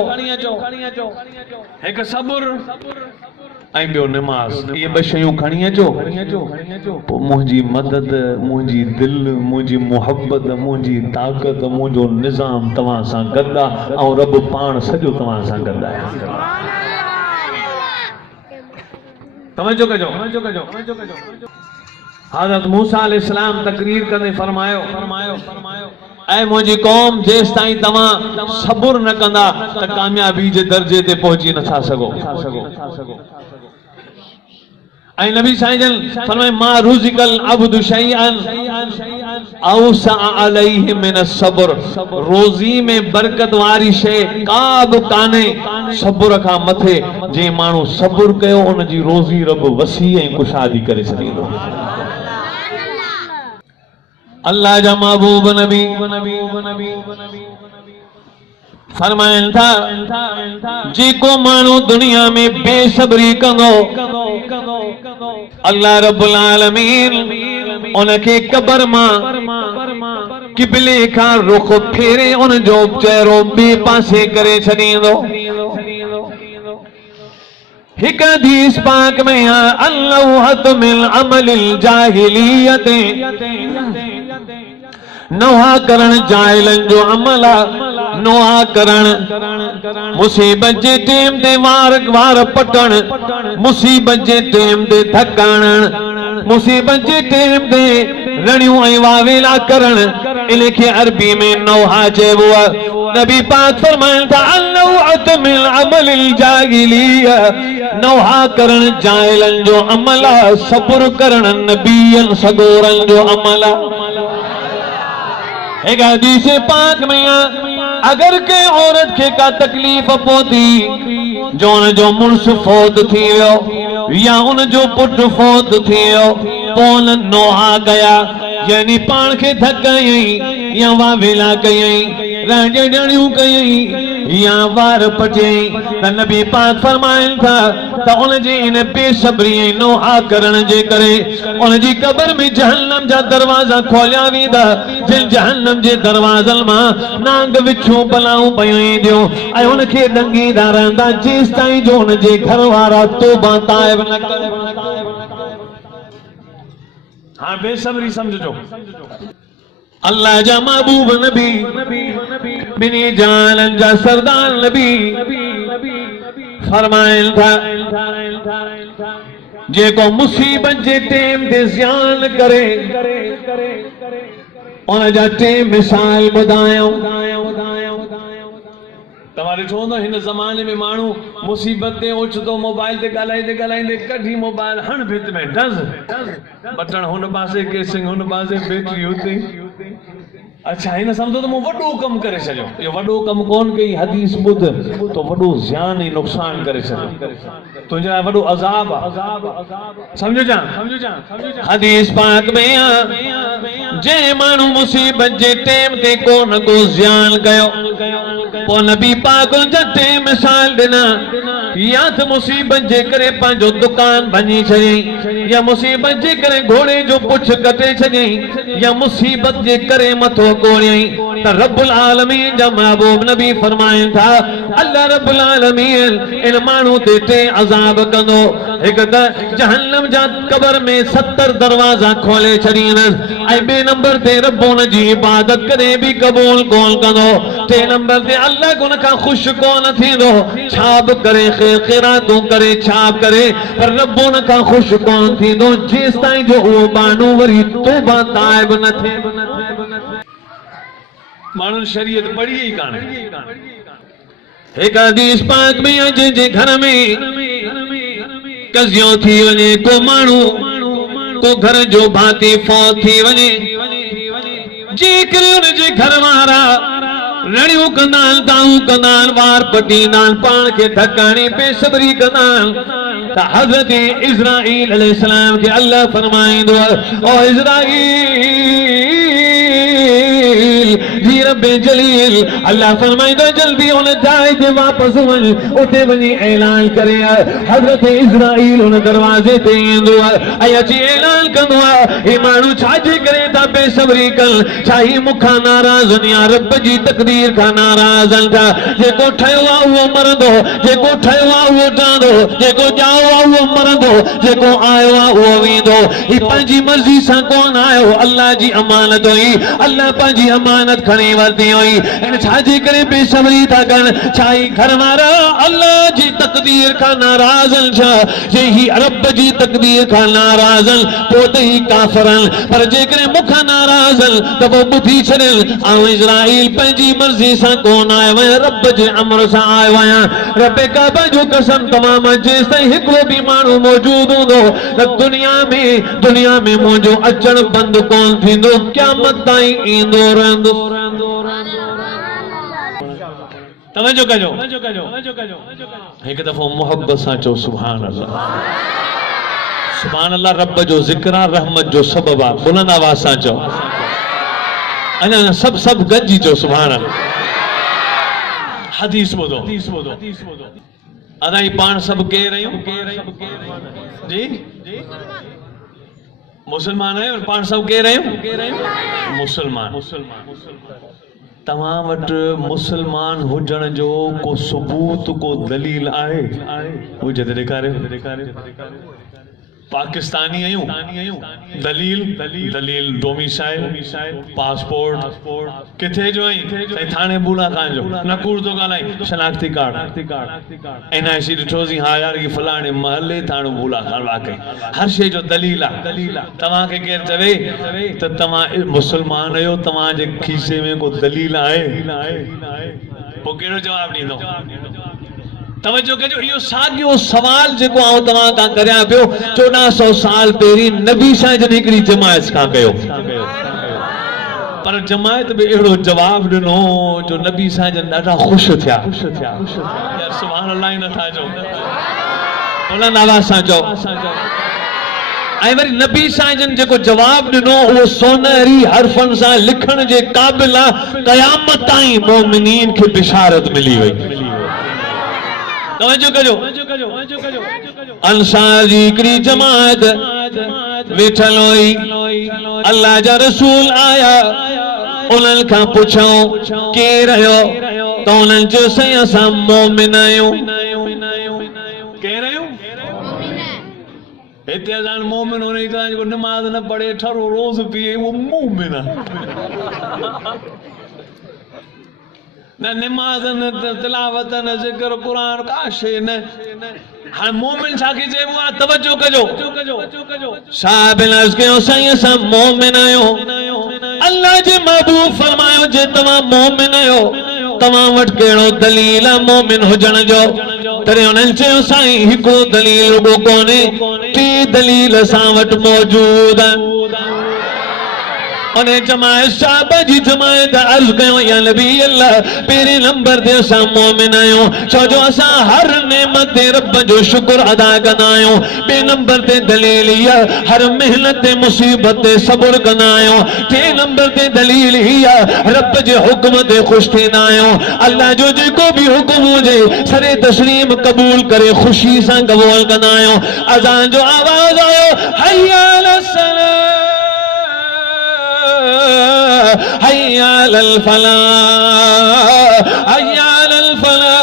हिकु सब्र ऐं ॿियो निमाज़। इहे ॿ शयूं खणी अचो, पोइ मुंहिंजी मदद, मुंहिंजी दिलि, मुंहिंजी मुहबत, मुंहिंजी ताक़त, मुंहिंजो निज़ाम तव्हां सां गॾु आहे ऐं रब पाण सॼो तव्हां सां गॾु आहे। तवज्जो कजो। हज़रत मूसा अलैहिस्सलाम तकरीर कंदे फरमायो, ऐ मुंहिंजी कौम, जेसि ताईं तव्हां सब्र न कंदा त कामयाबी जे दर्जे ते पहुची नथा सघो। ऐं नबी साईं जन फरमाए मा रुज़िकल अब्दु शैअन औसा अलैहि मिन सब्र। रोज़ी में बरकत वारी शइ का बि कान्हे सब्र खां मथे। जे माण्हू सब्र कयो उन जी रोज़ी रब वसी ऐं कुशादी करे छॾींदो। अल्लाह जा महबूब नबी फरमाइनि था जेको माण्हू दुनिया में बेसब्री कंदो अल्लाह रब्बुल आलमीन उनखे कब्र मां क़िबले खां रुख फेरे उन जो चेहरो ॿिए पासे करे छॾींदो। हिक हदीस पाक में अल्लाह मिन अमलिल जाहिलियत नोहा करण जाहिलन जो अमल आहे। नोहा करण मुसीबत जे टेम ते वार पटण, मुसीबत जे टेम ते थकाणण, मुसीबत जे टेम ते रणियूं ऐं वावेला करण, इनखे अरबी में नोहा चइबो आहे। नबी पाक फरमाइनि था अल्लाह मिन अमलिल जाहिलिया, नोहा करण जाहिलन जो अमल आहे। सब्र करण नबीयन सगोरन जो अमल आहे। एक हदीस पाक में अगर के औरत के का तकलीफ पहुती जो उन जो मुड़स फौत थी वियो या उन जो पुट फौत थी वियो, पोइ नोहा कया यानी पाण खे थकायई या वावेला कयई, राजड़ियूं कयई या वार पटियई, त नबी पाक फरमाइनि था त उन जी इन बेसब्री ऐं नोहा करण जे करे उन जी कब्र में जहन्नम जा दरवाजा खोलिया वेंदा। जिन जहन्नम जे दरवाज़नि मां नांग विछूं बलाऊं पयूं ईंदियूं ऐं उनखे ॾंगींदा रहंदा जेसि ताईं जो उन जे घर वारा तौबा ताइब न कनि। हाँ बेसब्री समझो। अल्लाह जा महबूब नबी बिनी जानन जा सरदार नबी फरमाइनि था जेको मुसीबत जे टेम ते ज़ियान करे उन जा टे मिसाल ॿुधायो। तव्हां ॾिठो हूंदो हिन ज़माने में माण्हू मुसीबत ते ओचितो मोबाइल ते ॻाल्हाईंदे कढी मोबाइल हण भित में डज़ बटण हुन पासे केसिंग हुन पासे बैटरी हुते। अच्छा हिन सम्झो त मूं वॾो कमु करे छॾियो। इहो वॾो कमु कोन कई, हदीस ॿुध तो वॾो ज़ियान ऐं नुक़सान करे छॾियो, तुंहिंजे लाइ वॾो अज़ाब आहे। सम्झो जा हदीस पाक में जे माण्हू मुसीबत जे टेम ते कोन को ज़ियान कयो पोइ नबी पाक जा टे मिसाल ॾिना। या त मुसीबत जे करे पंहिंजो दुकान भञी छॾियईं, या मुसीबत जे करे घोड़े जो पुछ कटे छॾियईं, या मुसीबत जे करे मथो कोड़ियईं, त रब्बुल आलमीन जा महबूब नबी फरमाइनि था अल्लाह रब्बुल आलमीन इन माण्हू ते टे अज़ाब कंदो। हिकु त जहन्नम जा कब्र में 70 दरवाजा खोले छॾींदसि ऐं ॿिए नंबर ते रब उन जी इबादत कॾहिं बि क़बूल कोन कंदो। टे नंबर ते अल्लाह उन खां ख़ुशि कोन थींदो। छा बि करे ख़ैरातूं करे छा करे पर रब उन खां ख़ुशि कोन थींदो जेसि ताईं जो उहो माण्हू वरी तौबा ताइब न थिए। माण्हू शरीयत पढ़ी ई कान्हे। हिकु हदीस पाक में जंहिंजे घर में कज़ियो थी वञे, को माण्हू को घर जो भाती फौत थी वञे, जेकॾहिं उनजे घर वारा रड़ियूं कंदा आहिनि, दाऊं कंदा आहिनि, वार पटींदा आहिनि, पाण खे थकाणी बेसब्री कंदा आहिनि, त हज़रत इस्राईल अलैहिस्सलाम खे अल्लाह फरमाईंदो ओ इस्राईल जी रब्बे जलील अल्लाह फरमाईंदो जल्दी उन जाइ ते वापस वञ, उते वञी ऐलान करे हज़रत इस्राईल उन दरवाज़े ते ईंदो ऐं अची ऐलान कंदो आहे हे माण्हू छाजे करे था बेसब्री कल शाही मुखा नाराज़न या रब जी तकदीर का नाराज़न था जेको ठयो आ वो मरंदो जेको ठयो आ वो जांदो जेको जाओ आ वो मरंदो जेको आयो आ वो वेंदो ही पंहिंजी मर्ज़ी सां कोन आयो अल्लाह जी अमानत हुई अल्लाह पंहिंजी अमानत खणी वरिती हुई इन छाजे करे बेसब्री था कनि छाई घर वारा अल्लाह जी तकदीर का नाराज़न छा जे ही रब जी तकदीर का नाराज़न पोइ ही काफ़रन पर जेकरे मुखा नाराज़न त वो ॿुधी छॾिन आऊं इज़राइल पंहिंजी मर्ज़ी सां कोन आयो आहियां रब जे अमर सां आयो आहियां रब काबा जो कसम तमाम जेसि ताईं हिकिड़ो बि माण्हू मौजूद हूंदो त दुनिया में मुंहिंजो अचण बंदि कोन थींदो क़यामत ताईं ईंदो रहंदो तवज्जो कजो हिकु दफ़ो मोहब्बत सां चओ सुभान अल्लाह रब जो ज़िक्र आहे रहमत जो सबब आहे बुलंद आवाज़ सां चओ अञा सभु गॾिजी चओ सुभान अल्लाह हदीस ॿुधो अदाई पाण सभु केर आहियूं जी मुसलमान आहियूं पाण सभु केर आहियूं मुसलमान तव्हां वटि मुसलमान हुजण जो को सबूत को दलील आहे हुजे त ॾेखारियो पाकिस्तानी आहियूं दलील डोमिसाइल पासपोर्ट किथे जो आई थाने बूला खान जो नकूर तो ॻाल्हाई शनाख्ती कार्ड NIC ॾिठोसीं हा यार ही फलाणे महले थाणो बूला खान वाकई हर शइ जो दलील आहे तव्हांखे केरु चवे त तव्हां मुसलमान आहियो तव्हांजे खीसे में को दलील आहे पोइ कहिड़ो जवाबु ॾींदो तवज्जो कजो इहो साॻियो सवाल जेको आउं तव्हां खां करियां पियो 1400 साल पहिरीं नबी साईं जन हिकिड़ी जमायत खां कयो पर जमायत में अहिड़ो जवाब ॾिनो जो नबी साईं जन ॾाढा ख़ुशि थिया यार सुभान अल्लाह ई नथा चओ बुलंद आवाज़ सां चओ ऐं वरी नबी साईं जन जेको जवाब ॾिनो उहो सोनहरी हर्फ़नि सां लिखण जे क़ाबिल आहे क़यामत ताईं मोमिनीन खे बिशारत मिली वई तवज्जो कजो अंसार जी हिकिड़ी जमात वेठल हुई अल्लाह जा रसूल आया उन्हनि खां पुछऊं केरु आहियो त उन्हनि चयो साईं असां मोमिन आहियूं केरु आहियूं हिते असां मोमिन हुन तरह जेको नमाज़ न पढ़े ठरो रोज़ पीए उहो मोमिन आहे न निमाज़ न तिलावत न ज़िक्र कुरान का शइ न हाणे मोमिन छा खे चइबो आहे तवज्जो कजो साहिब अर्ज़ कयो साईं असां मोमिन आहियूं अल्लाह जे महबूब फरमायो जे तव्हां मोमिन आहियो तव्हां वटि कहिड़ो दलील आहे मोमिन हुजण जो तॾहिं उन्हनि चयो साईं हिकिड़ो दलील रुॻो कोन्हे टे दलील असां वटि मौजूद आहिनि उन्हें जमायत साहबा जी जमायत अर्ज़ कयो या नबी अल्लाह पहिरें नंबर ते असां मोमिन आहियूं छो जो असां हर नेमत ते रब जो शुक्र अदा कंदा आहियूं ॿिए नंबर ते दलील इहा हर महिनत ते मुसीबत ते सब्र कंदा आहियूं टे नंबर ते दलील इहा रब जे हुक्म ते ख़ुशि थींदा आहियूं अल्लाह जो जेको बि हुक्म हुजे सरे तस्लीम क़बूल करे ख़ुशी सां क़बूल कंदा आहियूं अज़ान जो आवाज़ आयो हय्या अलस सलाह हय्या अलल फलाह हय्या अलल फलाह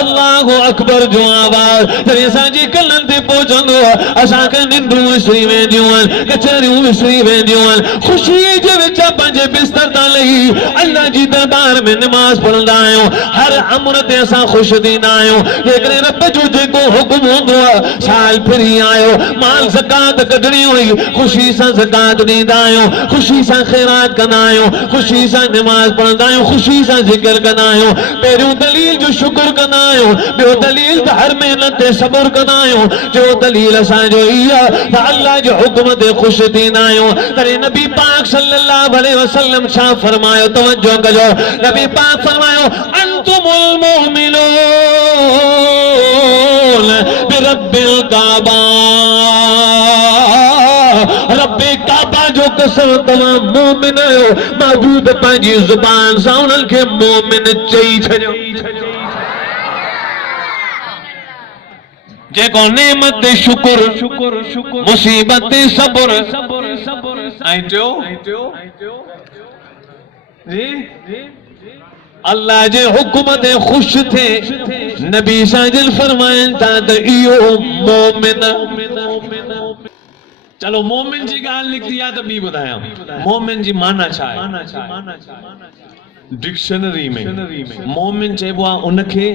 अल्लाहु अकबर जो आवाज़ जॾहिं असांजी कलनि ते पहुचंदो असांखे निंडूं विसरी वेंदियूं आहिनि कचहरियूं विसरी वेंदियूं आहिनि ख़ुशीअ जे विच पंहिंजे बिस्तर तां लही अल्लाह जी दरबार में निमाज़ पढ़ंदा आहियूं हर अमर ते असां ख़ुशि थींदा आहियूं जेकॾहिं रब जो जेको हुकुम हूंदो आहे साल फिरी आयो माल ज़कात कढणी हुई ख़ुशी सां ज़कात ॾींदा आहियूं ख़ुशी सां ख़ैरात कंदा आहियूं ख़ुशी सां निमाज़ पढ़ंदा आहियूं ख़ुशी सां ज़िक्र कंदा आहियूं पहिरियों दलील जो शुक्र कंदा आहियूं ॿियो दलील त हर महिनत ते सब्र कंदा आहियूं जो दलील असांजो इहा त अल्लाह जे हुक्म ते ख़ुशि थींदा आहियूं तॾहिं नबी पाक सल्लल्लाहु अलैहि वसल्लम छा फरमायो तवज्जो कजो नबी पाक फरमायो अंतुमुल मुमिनून बिरब्बिल काबा रब्बे काबा जो कसम तव्हां मोमिन आहियो महबूब पंहिंजी ज़ुबान सां उन्हनि खे मोमिन चई छॾियो जेको नेमत शुक्र मुसीबत सब्र ऐं टियों जी अल्लाह जे हुक्म ते खुश थे नबी साजल फरमाइन था त इहो मोमिन। चलो मोमिन जी गाल निकती आ त बी बुधाया मोमिन जी माना छा है। डिक्शनरी में मोमिन चइबो आहे उनखे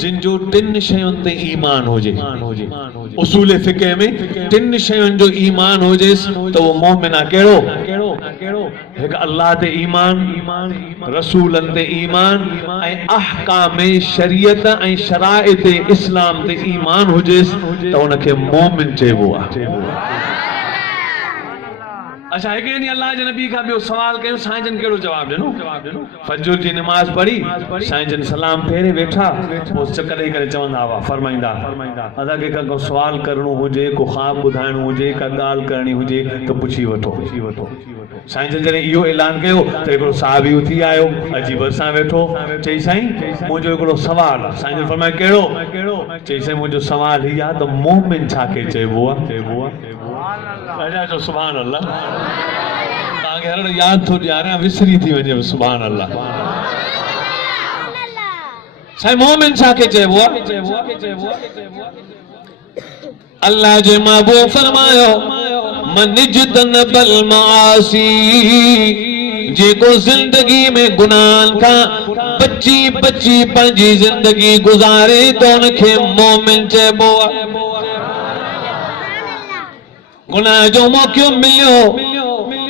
जिन जो टिन शयुनि ते ईमान हुजे। उसूल फिक़ह में टिन शयुनि जो ईमान हुजेसि त उहो मोमिन आहे। कहिड़ो हिकु अल्लाह ते ईमान रसूलनि ते ईमान ऐं अहकाम शरीयत ऐं शराइत इस्लाम ते ईमान हुजेसि त उनखे मोमिन चइबो आहे। अच्छा एक ॾींहुं अल्लाह जे नबी खां ॿियो सवाल कयो साईं जन कहिड़ो जवाब ॾिनो। फजर जी नमाज़ पढ़ी साईं जन सलाम फेरे वेठा पोइ चक ॾेई करे चवंदा हुआ फरमाईंदा असांखे को सवाल करणो हुजे को ख़्वाब ॿुधाइणो हुजे का ॻाल्हि करणी हुजे त पुछी वठो। साईं जन जॾहिं इहो ऐलान कयो त हिकिड़ो साहबी उथी आयो अची भरिसां वेठो चई साईं मुंहिंजो हिकिड़ो सवाल आहे। साईं जन फरमाए कहिड़ो चई साईं मुंहिंजो सवाल हीअ आहे त मोमिन छा खे चइबो आहे। सुभान अल्लाह तव्हांखे हर यादि थो ॾियारियां विसरी थी वञे। सुभान अल्लाह साईं मोमिन छा खे चइबो आहे। अल्लाह जे महबूब फरमायो मन इज्तनबल मासी जेको जिंदगी में गुनाहन खां बची पंहिंजी जिंदगी गुज़ारे त उनखे मोमिन चइबो आहे। गुनाह जो मौक़ो मिलियो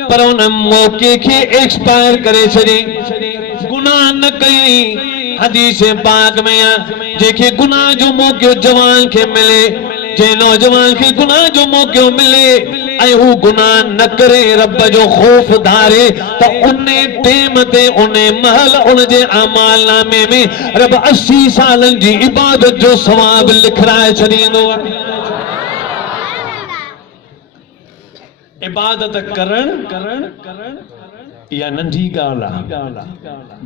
पर उन मौक़े खे एक्सपायर करे छॾी गुनाह न कई। हदीस पाक में जेके गुनाह जो मौक़ो जवान खे मिले जे नौजवान खे गुनाह जो मौक़ो मिले ऐं हू गुनाह न करे रब जो ख़ौफ धारे त उन टेम ते उन महल उन जे अमाल नामे में रब 80 सालनि जी इबादत जो सवाब लिखराए छॾींदो आहे। इबादत करण या नंढी ॻाल्हि आहे।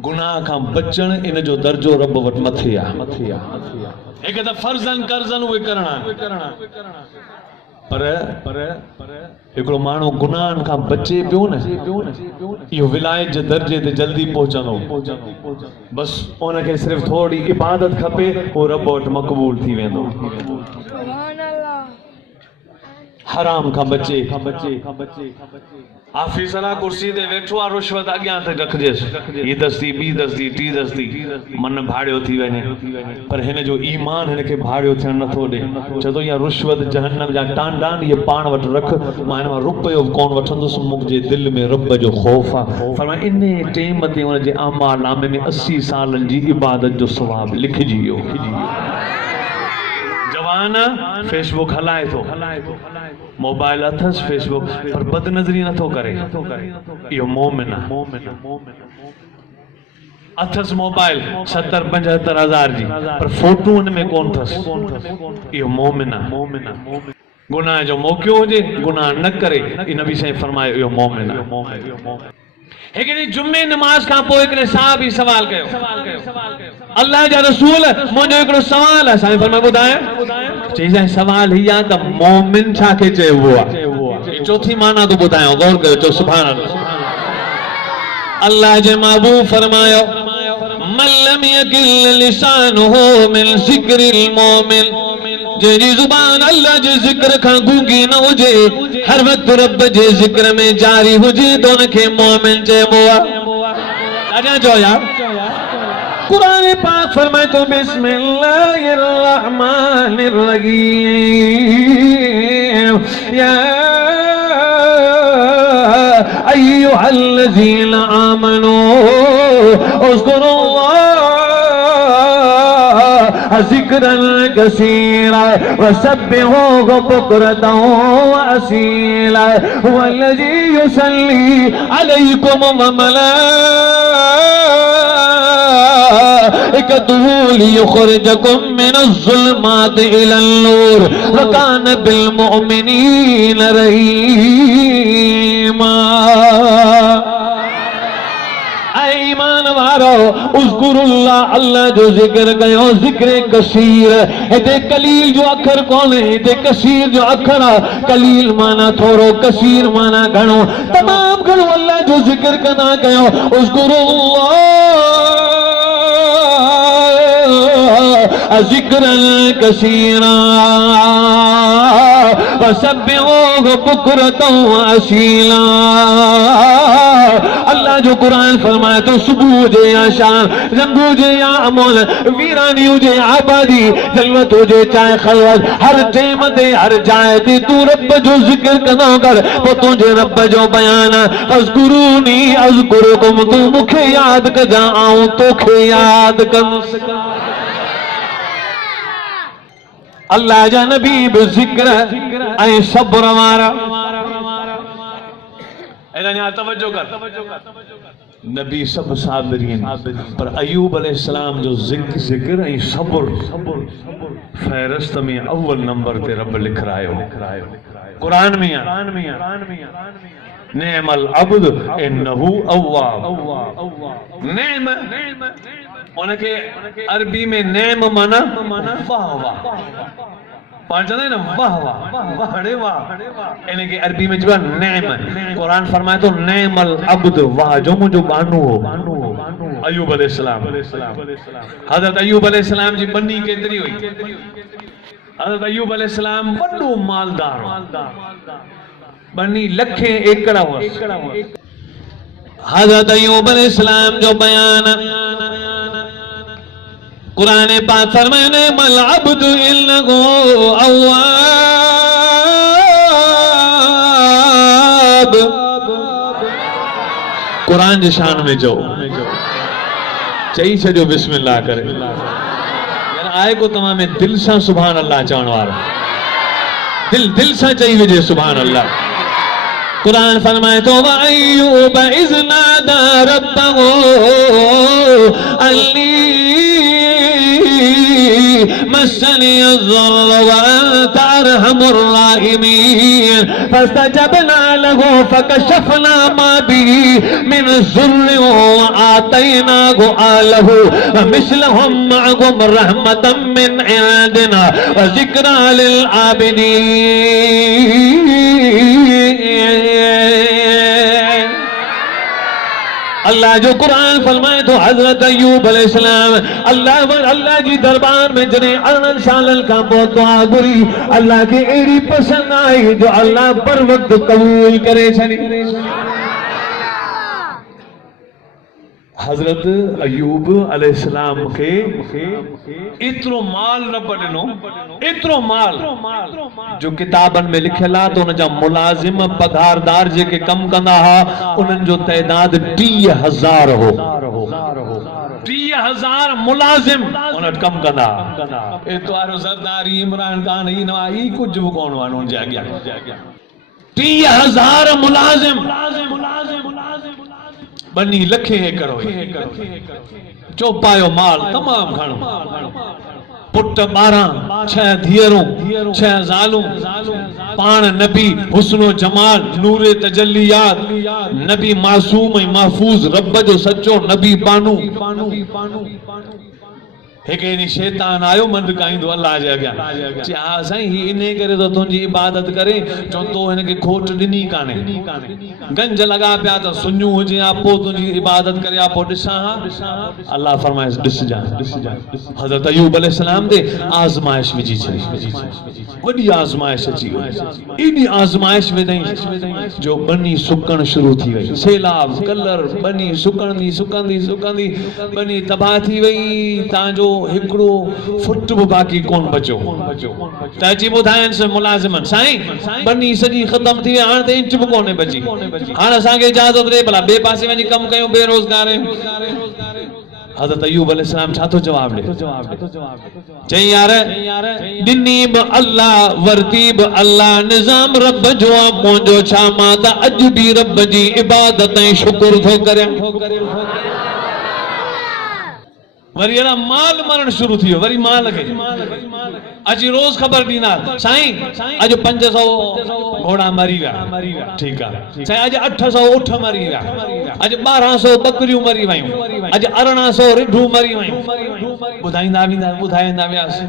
गुनाह खां बचण इन जो दर्जो रब वटि मथे आहे। हिकु त फर्ज़न कर्ज़न उहे करणा पर हिकिड़ो माण्हू गुनाहनि खां बचे पियो न इहो विलायत जे दर्जे ते जल्दी पहुचंदो। बसि उनखे सिर्फ़ु थोरी इबादत खपे उहो रब वटि मक़बूल थी वेंदो। हराम खां बचे ऑफिसर आहे कुर्सी ते वेठो आहे रुश्वत अॻियां ते रखजेसि हीअ दस्ती ॿी दस्ती टी दस्ती मन भाड़ियो थी वञे पर हिन जो ईमान हिनखे भाड़ियो थियणु नथो ॾे। चए थो इहा रुश्वत जहन्नम जा टांडान इहे पाण वटि रख मां हिन मां रुपयो कोन वठंदुसि मुंहिंजे दिलि में रब जो ख़ौफ़ आहे। फरमाए इन टेम ते हुनजे अमाल नामे में 80 सालनि जी इबादत जो सवाब लिखिजी वियो। जवान फेसबुक हलाए थो मोबाइल अथसि फेसबुक पर बदनज़री नथो करे इहो मोमिन आहे। अथसि मोबाइल 70-75 हज़ार जी पर फोटू हुन में कोन अथसि इहो मोमिन आहे। गुनाह जो मौक़ो हुजे गुनाह न करे नबी साईं फरमायो इहो मोमिन आहे। हिकिड़ी जुमे नमाज खां पोइ हिकिड़े साहब ही सवाल कयो अल्लाह जा रसूल मुंहिंजो हिकिड़ो सवाल आहे। साईं फरमायो ॿुधायो। चई साईं सवाल हीअ आहे त मोमिन छा खे चइबो आहे। चौथी माना तो ॿुधायो गौर कयो। चओ सुभान अल्लाह। अल्लाह जे महबूब फरमायो मन लम यकिल लिसानुहु मिन ज़िक्रिल मोमिन जंहिंजी ज़ुबान अल्लाह जे ज़िक्र खां गूंगी न हुजे हर वक़्तु रब जे ज़िक्र में जारी हुजे त उनखे मोमिन चइबो आहे। अञा चओ यार कुरान पाक फरमाए तो बिस्मिल्लाहिर रहमानिर रहीम या अय्युहल्लज़ीना आमनू उज़्कुरुल्लाह ज़िक्रन कसीरा वसब्बिहूहु बुक्रतन व असीला हुवल्लज़ी युसल्ली अलैकुम व मलाइकतुहु लियुख़रिजकुम मिनज़्ज़ुल्माति इलन्नूर व कान बिलमुअ्मिनीना रहीमा। ईमान यारो उज़्कुरुल्लाह अल्लाह जो जिक्र कयो जिक्र कसीर इते कलील जो अखर कौन है इते कसीर जो अखर कलील माना थोरो कसीर माना घणो तमाम घणो अल्लाह जो जिक्र कना कयो उज़्कुरुल्लाह ज़िक्रन कसीरा वसब्बिहूहु बुक्रतन व असीला। अल्लाह जो कुरान फरमाए तो सुबह जे या शाम जंगू जे या अमोल वीरानी हुजे आबादी जलवत हुजे चाहे खलवत हर टेम ते हर जाए ते तू रब जो जिक्र कनो कर तो तुझे रब जो बयान अज़कुरूनी अज़कुरुकुम तू मुखे याद कजा आऊं तोखे याद कर। अल्लाह जा नबी बि ज़िक्र ऐं सब्र वारा तवज्जो कर नबी सब साबिरीन पर अयूब अलैहिस्सलाम जो जिक्र ऐं सब्र फहरिस्त में अव्वल नंबर ते रब लिखरायो कुरान में नेमल अब्द इन्नहु अव्वाब नेम उनके अरबी में नेम माना वाह वाह पांच चंदे ना वाह वाह वाह वाह इनके अरबी में जो नेम कुरान फरमाए तो नेमल अब्द वाह जो मुझो बानू हो अयूब अलैहिस्सलाम हजरत अयूब अलैहिस्सलाम जी बनी केतरी हुई हजरत अयूब अलैहिस्सलाम बड़ो मालदार बनी लखे एकड़ हुआ हजरत अयूब अलैहिस्सलाम जो बयान कुरान पाक फरमाने मल अब्दु इन्नहु अव्वाब कुरान जी शान में जो चई छो बिस्मिल्लाह करे यार आए को तमाम में दिल सा सुभान अल्लाह चवण वारो दिल सा चई विजे सुभान अल्लाह। कुरान फरमाए तो अय्यूब इज़ नादा रब्बहु अन्नी मस्सनी अज़्ज़ुर्रु व अंत अरहमुर राहिमीन फस्तजबना लहु फकशफना मा बिही मिन ज़ुर्रिन व आतैनाहु आलहु व मिस्लहुम मअहुम रहमतम मिन इंदिना व ज़िक्रा लिल आबिदीन। अल्लाह जो कुरान फरमाए तो हजरत अयूब अलैहिस्सलाम अल्लाह जी दरबार में जने 18 सालन का बहुत दुआ घुरी अल्लाह के एड़ी पसंद आई जो अल्लाह पर वक्त कबूल करे छनी। हजरत अयूब अलैहिस्सलाम के इतरो माल रब ॾिनो इतरो माल जो किताबन में लिखियल आहे तो उन जा मुलाजिम पगारदार जेके कम कंदा हा उन्हनि जो तइदाद 30,000 हो 30,000 मुलाजिम उन कम कंदा एतवारो सरदारी इमरान खान ही न आई कुछ भी कोन वानो जे अॻियां 30,000 मुलाजिम बनी लखे एकड़ चौपायो माल तमाम घणो पुट 12 6 धीअरूं 6 ज़ालूं पाण नबी हुस्नो जमाल नूरे तजल्लियात नबी मासूम ऐं महफूज रब जो सच्चो नबी बानू एक शैतान आयो मन काईंदो अल्लाह जे अॻियां चे हा साईं ही इने करे तो तुंहिंजी इबादत करे चो तो हिनखे खोट ॾिनी काने गंज लगा पिया त सुञू हुजे आ पो तुंहिंजी इबादत करे आ पो ॾिसां अल्लाह फरमाए ॾिसजां हज़रत अयूब अलैहिस्सलाम ते आज़माइश विझी छॾी वॾी आज़माइश अची वई एॾी आज़माइश विधई जो बनी सुकण शुरू थी वई सैलाब कलर बनी सुकंदी बनी तबाह थी वई तांजो हिकड़ो फुट भी बाकी कोन बचो त अची ॿुधायनि से मुलाज़िमन साईं बनी सॼी ख़त्म थी हाणे त इंच भी कोन्हे बची हाणे असांखे इजाज़त ॾे भला ॿिए पासे वञी कमु कयूं बेरोज़गार हज़रत अयूब अलैहिस्सलाम छा तो जवाब ॾे चई यार ॾिनी बि अल्लाह वरती बि अल्लाह निज़ाम रब जो मुंहिंजो छा मां त अॼु बि रब जी इबादत ऐं शुक्र थो करियां वरी अड़ा माल मरण शुरू थी वरी माल के अजी रोज खबर दीना साईं अज 500 घोड़ा मरी विया ठीक है साईं अज 800 उठ मरी विया अज 1200 बकरियूं मरी वयूं अज 1800 रिढूं मरी वयूं बुधाईंदा वियास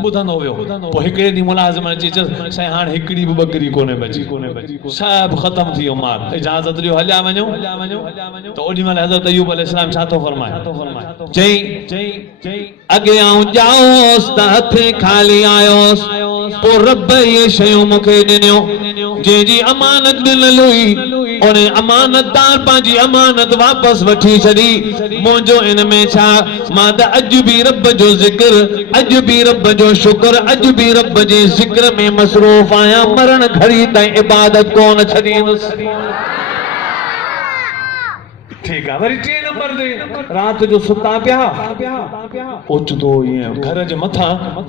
बुधंदो वियो पोइ हिकिड़े ॾींहुं मुलाज़िम अची चयसि साईं हाणे हिकिड़ी बि बकरी कोन्हे बची सभु ख़तम थी वियो माल इजाज़त ॾियो हलिया वञो त ओॾी महिल हज़रत अय्यूब अलैहिस्सलाम छा थो फरमाए चई अॻे आऊं ॼाओसि त हथे खाली आयोसि पोइ रब इहे शयूं मूंखे ॾिनियो जंहिंजी अमानत ॾिनल हुई उन अमानतदार पंहिंजी अमानत वापसि वठी छॾी मुंहिंजो इन में छा मां त अॼु बि रब जो ज़िक्र अॼु बि रब जो शुक्र अॼु बि रब जे ज़िक्र में मसरूफ़ आहियां मरण घड़ी ताईं इबादत कोन छॾींदुसि ठीक है वरी 3 नंबर ते रात जो सुता पिया ओचतो ये घर जे मथा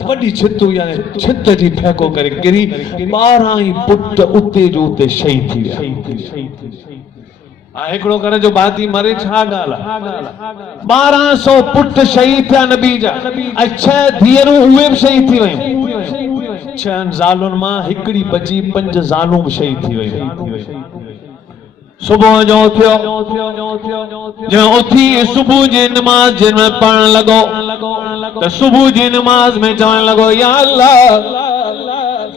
वडी छित हुई यानी छित जी फेको करे गिरी 12 ही पुट उते जो उते शहीद थी विया एकड़ो करे जो बाती मरे छा गाल 1200 पुट शहीद थिया नबी जा अच्छा धीअरूं उहे भी शहीद थी वयूं 6 ज़ालुनि मां हिकड़ी बची 5 ज़ालूं भी शहीद थी वयूं सुबह जो थियो जो उथी सुबह जी नमाज जिन में पढ़न लगो तो सुबह जी नमाज में चवण लगो या अल्लाह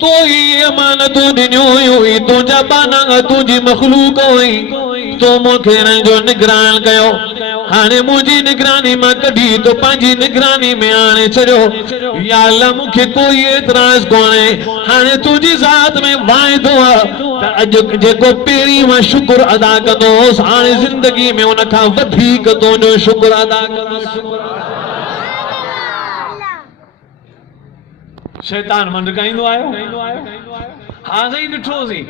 तू ही अमानतूं ॾिनियूं हुई तुंहिंजा बाना तुंहिंजी मखलूक हुई तो मूंखे हिननि जो निगरान कयो हाणे मुंहिंजी निगरानी मां कढी तो पंहिंजी निगरानी में आणे छॾियो या अल्लाह मूंखे कोई एतराज़ कोन्हे हाणे तुंहिंजी ज़ात में वाइदो आहे त अॼु जेको पहिरीं मां शुक्र अदा कंदोसि हाणे ज़िंदगी में उन खां वधीक तुंहिंजो शुक्र अदा कंदुसि शैतान मंडकाईंदो आयो हाँ सही ॾिठोसीं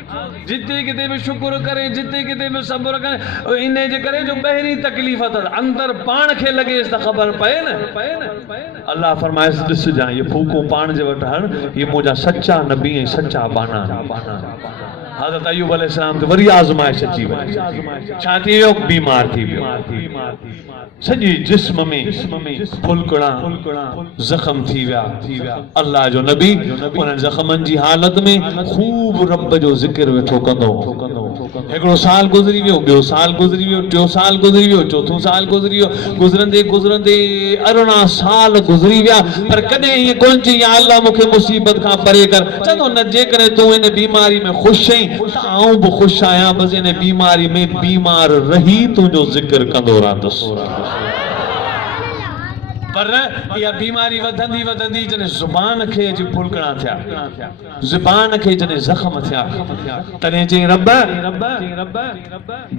जिते किथे भी शुक्र करे जिते किथे भी सब्र करे इन जे करे जो पहिरीं तकलीफ़ अथसि अंदर पाण खे लॻेसि त ख़बर पए न अल्लाह फरमाएसि ॾिस जां ये फूकूं पाण जे वटि हण ये मुंहिंजा सच्चा नबी ऐं सच्चा बाना हज़रत अय्यूब अलैहिस्सलाम ते वरी आज़माइश अची वई छा थी वियो बीमार थी वियो सॼे जिस्म में फुलकड़ा ज़ख़म थी विया अल्लाह जो नबी उन ज़ख़मनि जी हालत में खूब रब जो ज़िक्र वेठो कंदो हिकिड़ो साल गुज़री वियो ॿियो साल गुज़री वियो टियों साल गुज़री वियो चौथों साल गुज़री वियो गुज़रंदे गुज़रंदे 18 साल गुज़री विया पर कॾहिं ईअं कोन चई या अल्लाह मूंखे मुसीबत खां परे कर चवंदो न जेकॾहिं तूं इन बीमारी में ख़ुशि आहीं त आऊं बि ख़ुशि आहियां बसि इन बीमारी में बीमार रही तुंहिंजो ज़िक्र कंदो रहंदुसि पर या बीमारी वधंदी जने जुबान खे अॼु फुलकड़ा थिया जुबान खे जने ज़ख़म थिया तने जे रब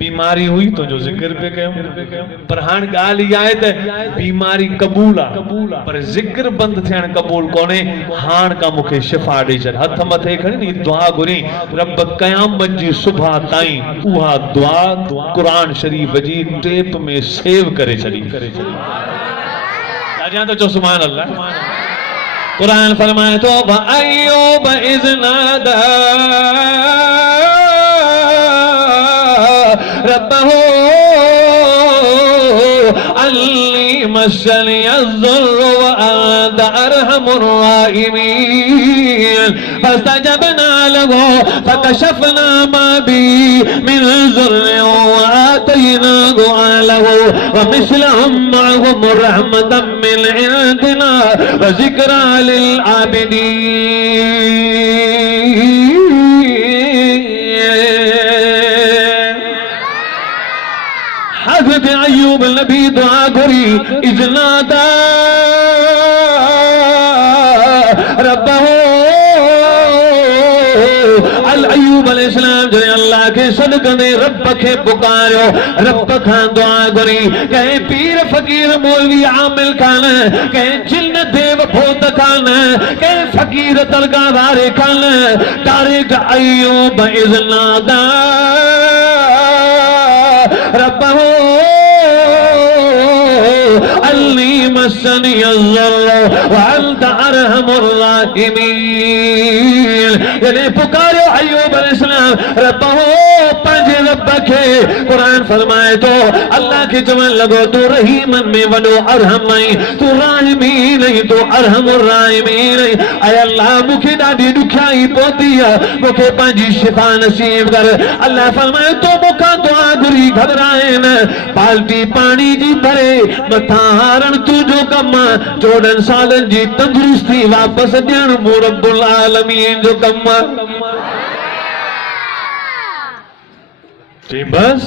बीमारी हुई तुंहिंजो ज़िक्र पे कयो पर हाणे ॻाल्हि इहा आहे त बीमारी क़बूल आहे पर ज़िक्र बंदि थियण क़बूल कोन्हे हाण का मूंखे शिफ़ा ॾेई छॾ हथ मथे खणी नी दुआ घुरी रब क़यामत जी सुबह ताईं उहा दुआ क़ुरान शरीफ़ जी टेप में सेव करे छॾी तो जो सुभान अल्लाह कुरान फरमाए तो अय्यूब इज़ नादा रब्बहू अन्नी मस्सनी अज़्ज़ुर्रु व अंत अरहमुर राहिमीन फस्तजबना लहू फकशफना मा बी मिन ज़ुर्रिन व आतैनाहु अहलहु व मिस्लहुम मअहुम रहमतम मिन इंदिना व ज़िक्रा लिल आबिदीन हज़रत अय्यूब नबी दुआ घुरी इज़ नादा रब्बहू अय्यूब अलैहिस्सलाम जो अल्लाह के सदक़े रब के पुकारियो रब खां दुआ घुरी कहीं पीर फकीर मौलवी आमिल खान कहीं जिन्न देव भूत खान कहीं फकीर दरगाह वारे खान डायरेक्ट अय्यूब इज़ नादा रब्बहू अन्नी मस्सनी अज़्ज़ुर्रु व अंत अरहमुर राहिमीन यानी पुकारो अय्यूब अलैहिस्सलाम रब्बहू पंहिंजे रब के कुरान फरमाए तो अल्लाह के चवन लगो तू रहीमन में वडो अरहम नहीं तू राहिमी नहीं तू अरहमुर राहिमी नहीं ऐ अल्लाह मुखे ॾाढी ॾुखियाई पहुती है मुखे पंहिंजी शिफा नसीब कर अल्लाह फरमाए तो मुखां दुआ घुरी घबराए न बाल्टी पानी जी भरे मथा हारण तुझो कम 14 सालन जी तंदुरुस्ती वापस ॾियण मूं रब्बुल आलमीन जो कम बस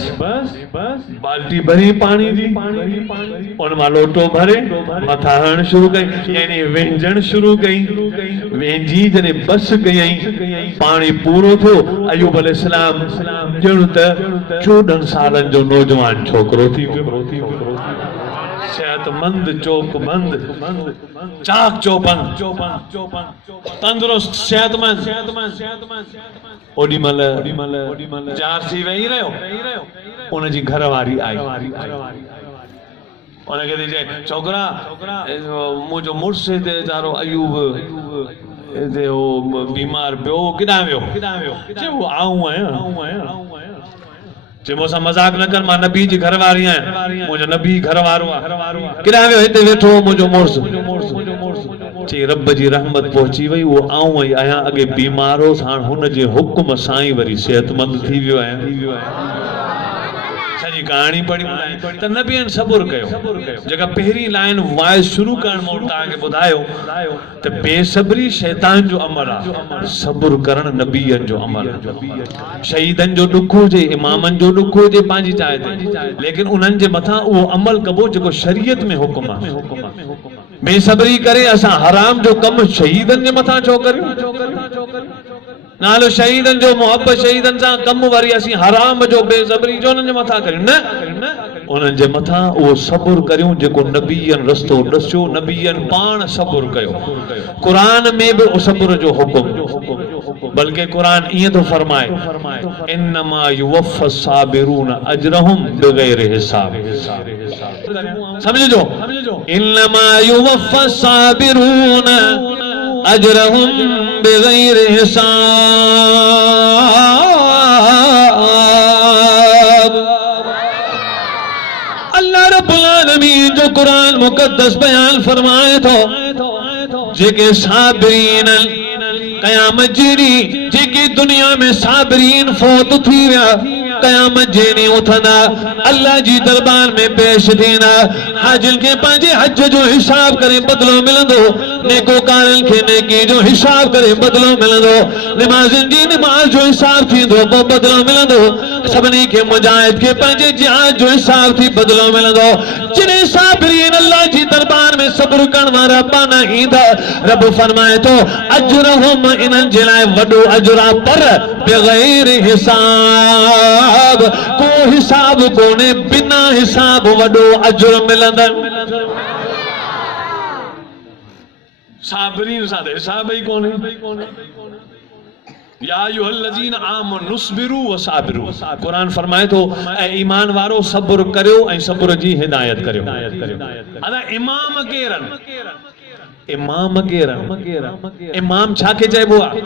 बाल्टी भरी पानी जी उन मां लोटो भरे मथा हरण शुरू कई यानी वेंजण शुरू कई वेंजी जने बस कई पानी पूरो थो अयूब अलैहिस्सलाम ॼण त 14 सालन जो नौजवान छोकरो थी पियो सेहतमंद चौकमंद चाक चौपन तंदुरुस्त सेहतमंद ओडी मल जार थी वही रहो उन जी घरवारी आई उनखे थी चए छोकरा मुंहिंजो मुड़ुस हिते वीचारो अयूब हिते हो बीमार पियो किॾां वियो चए वो आऊं आहियां जे मूंसां मजाक न कर मां नबी जी घरवारी आहियां मुंहिंजो नबी घरवारो आहे किॾां वियो हिते वेठो मुंहिंजो मुड़ुस चई रब जी रहमत पहुची वई वो आऊं ई आहियां अॻे बीमार हो हाणे हुन जे हुकुम सां ई वरी सेहतमंद थी वियो आहियां सॼी कहाणी पढ़ी त नबीअनि सबुर कयो जेका पहिरीं लाइन वॉइस शुरू करण मूं तव्हांखे ॿुधायो त बेसब्री शैतान जो अमल आहे सबुर करण नबीअनि जो अमल शहीदनि जो ॾुख हुजे इमामनि जो ॾुख हुजे पंहिंजी जाइ ते लेकिन उन्हनि जे मथां उहो अमल कबो जेको शरीयत में हुकुम आहे बेसब्री करे असां हराम जो कम शहीदनि जे मथां छो करियूं नालो शहीदनि जो मोहब्बत शहीदनि सां कम वरी असीं हराम जो बेसब्री जो उन्हनि जे मथां करियूं न उन्हनि जे मथां उहो सबुर करियूं जेको नबीअनि रस्तो ॾसियो नबीअनि पाण सबुर कयो क़ुरान में बि सबुर जो हुकुम बल्कि क़ुरान ईअं थो फरमाए इन्नमा युवफ़्फ़ा साबिरून अजरहुम बिग़ैरि हिसाब समझो इन्नमा युवफ़्फ़ा साबिरून अजरहुम बिग़ैरि हिसाब अल्लाह रब्बुल आलमीन जो कुरान मुक़द्दस बयान फरमाए थो जेके साबिरीन क़यामत जहिड़ी जेकी दुनिया में साबिरीन फौत थी विया क़यामत जहिड़ी उथंदा अल्लाह जी दरबार में पेश थींदा हाजिल के पंहिंजे हज जो हिसाब करे बदलो मिलंदो नेकोकारनि खे नेकी जो हिसाब करे बदलो मिलंदो निमाज़िन जी निमाज़ जो हिसाब थींदो पोइ बदलो मिलंदो सभिनी खे मुजाहिद खे पंहिंजे जिहाद जो हिसाब थी बदलो मिलंदो जिने साबिरीन अल्लाह जी दरबार में सब्र करण वारा पाना ईंदा रब फरमाए थो अजरहुम इन्हनि जे लाइ वॾो अजर आहे पर बग़ैर हिसाब को हिसाब कोन्हे बिना हिसाब वॾो अजर मिलंदनि साबिरीन सां हिसाब ई कोन्हे या अय्युहल्लज़ीन आमनुस्बिरू व साबिरू कुरान फरमाए थो ऐं ईमान वारो सब्र करियो ऐं सब्र जी हिदायत करियो अदा इमाम केरनि इमाम केरनि इमाम छा के चइबो आहे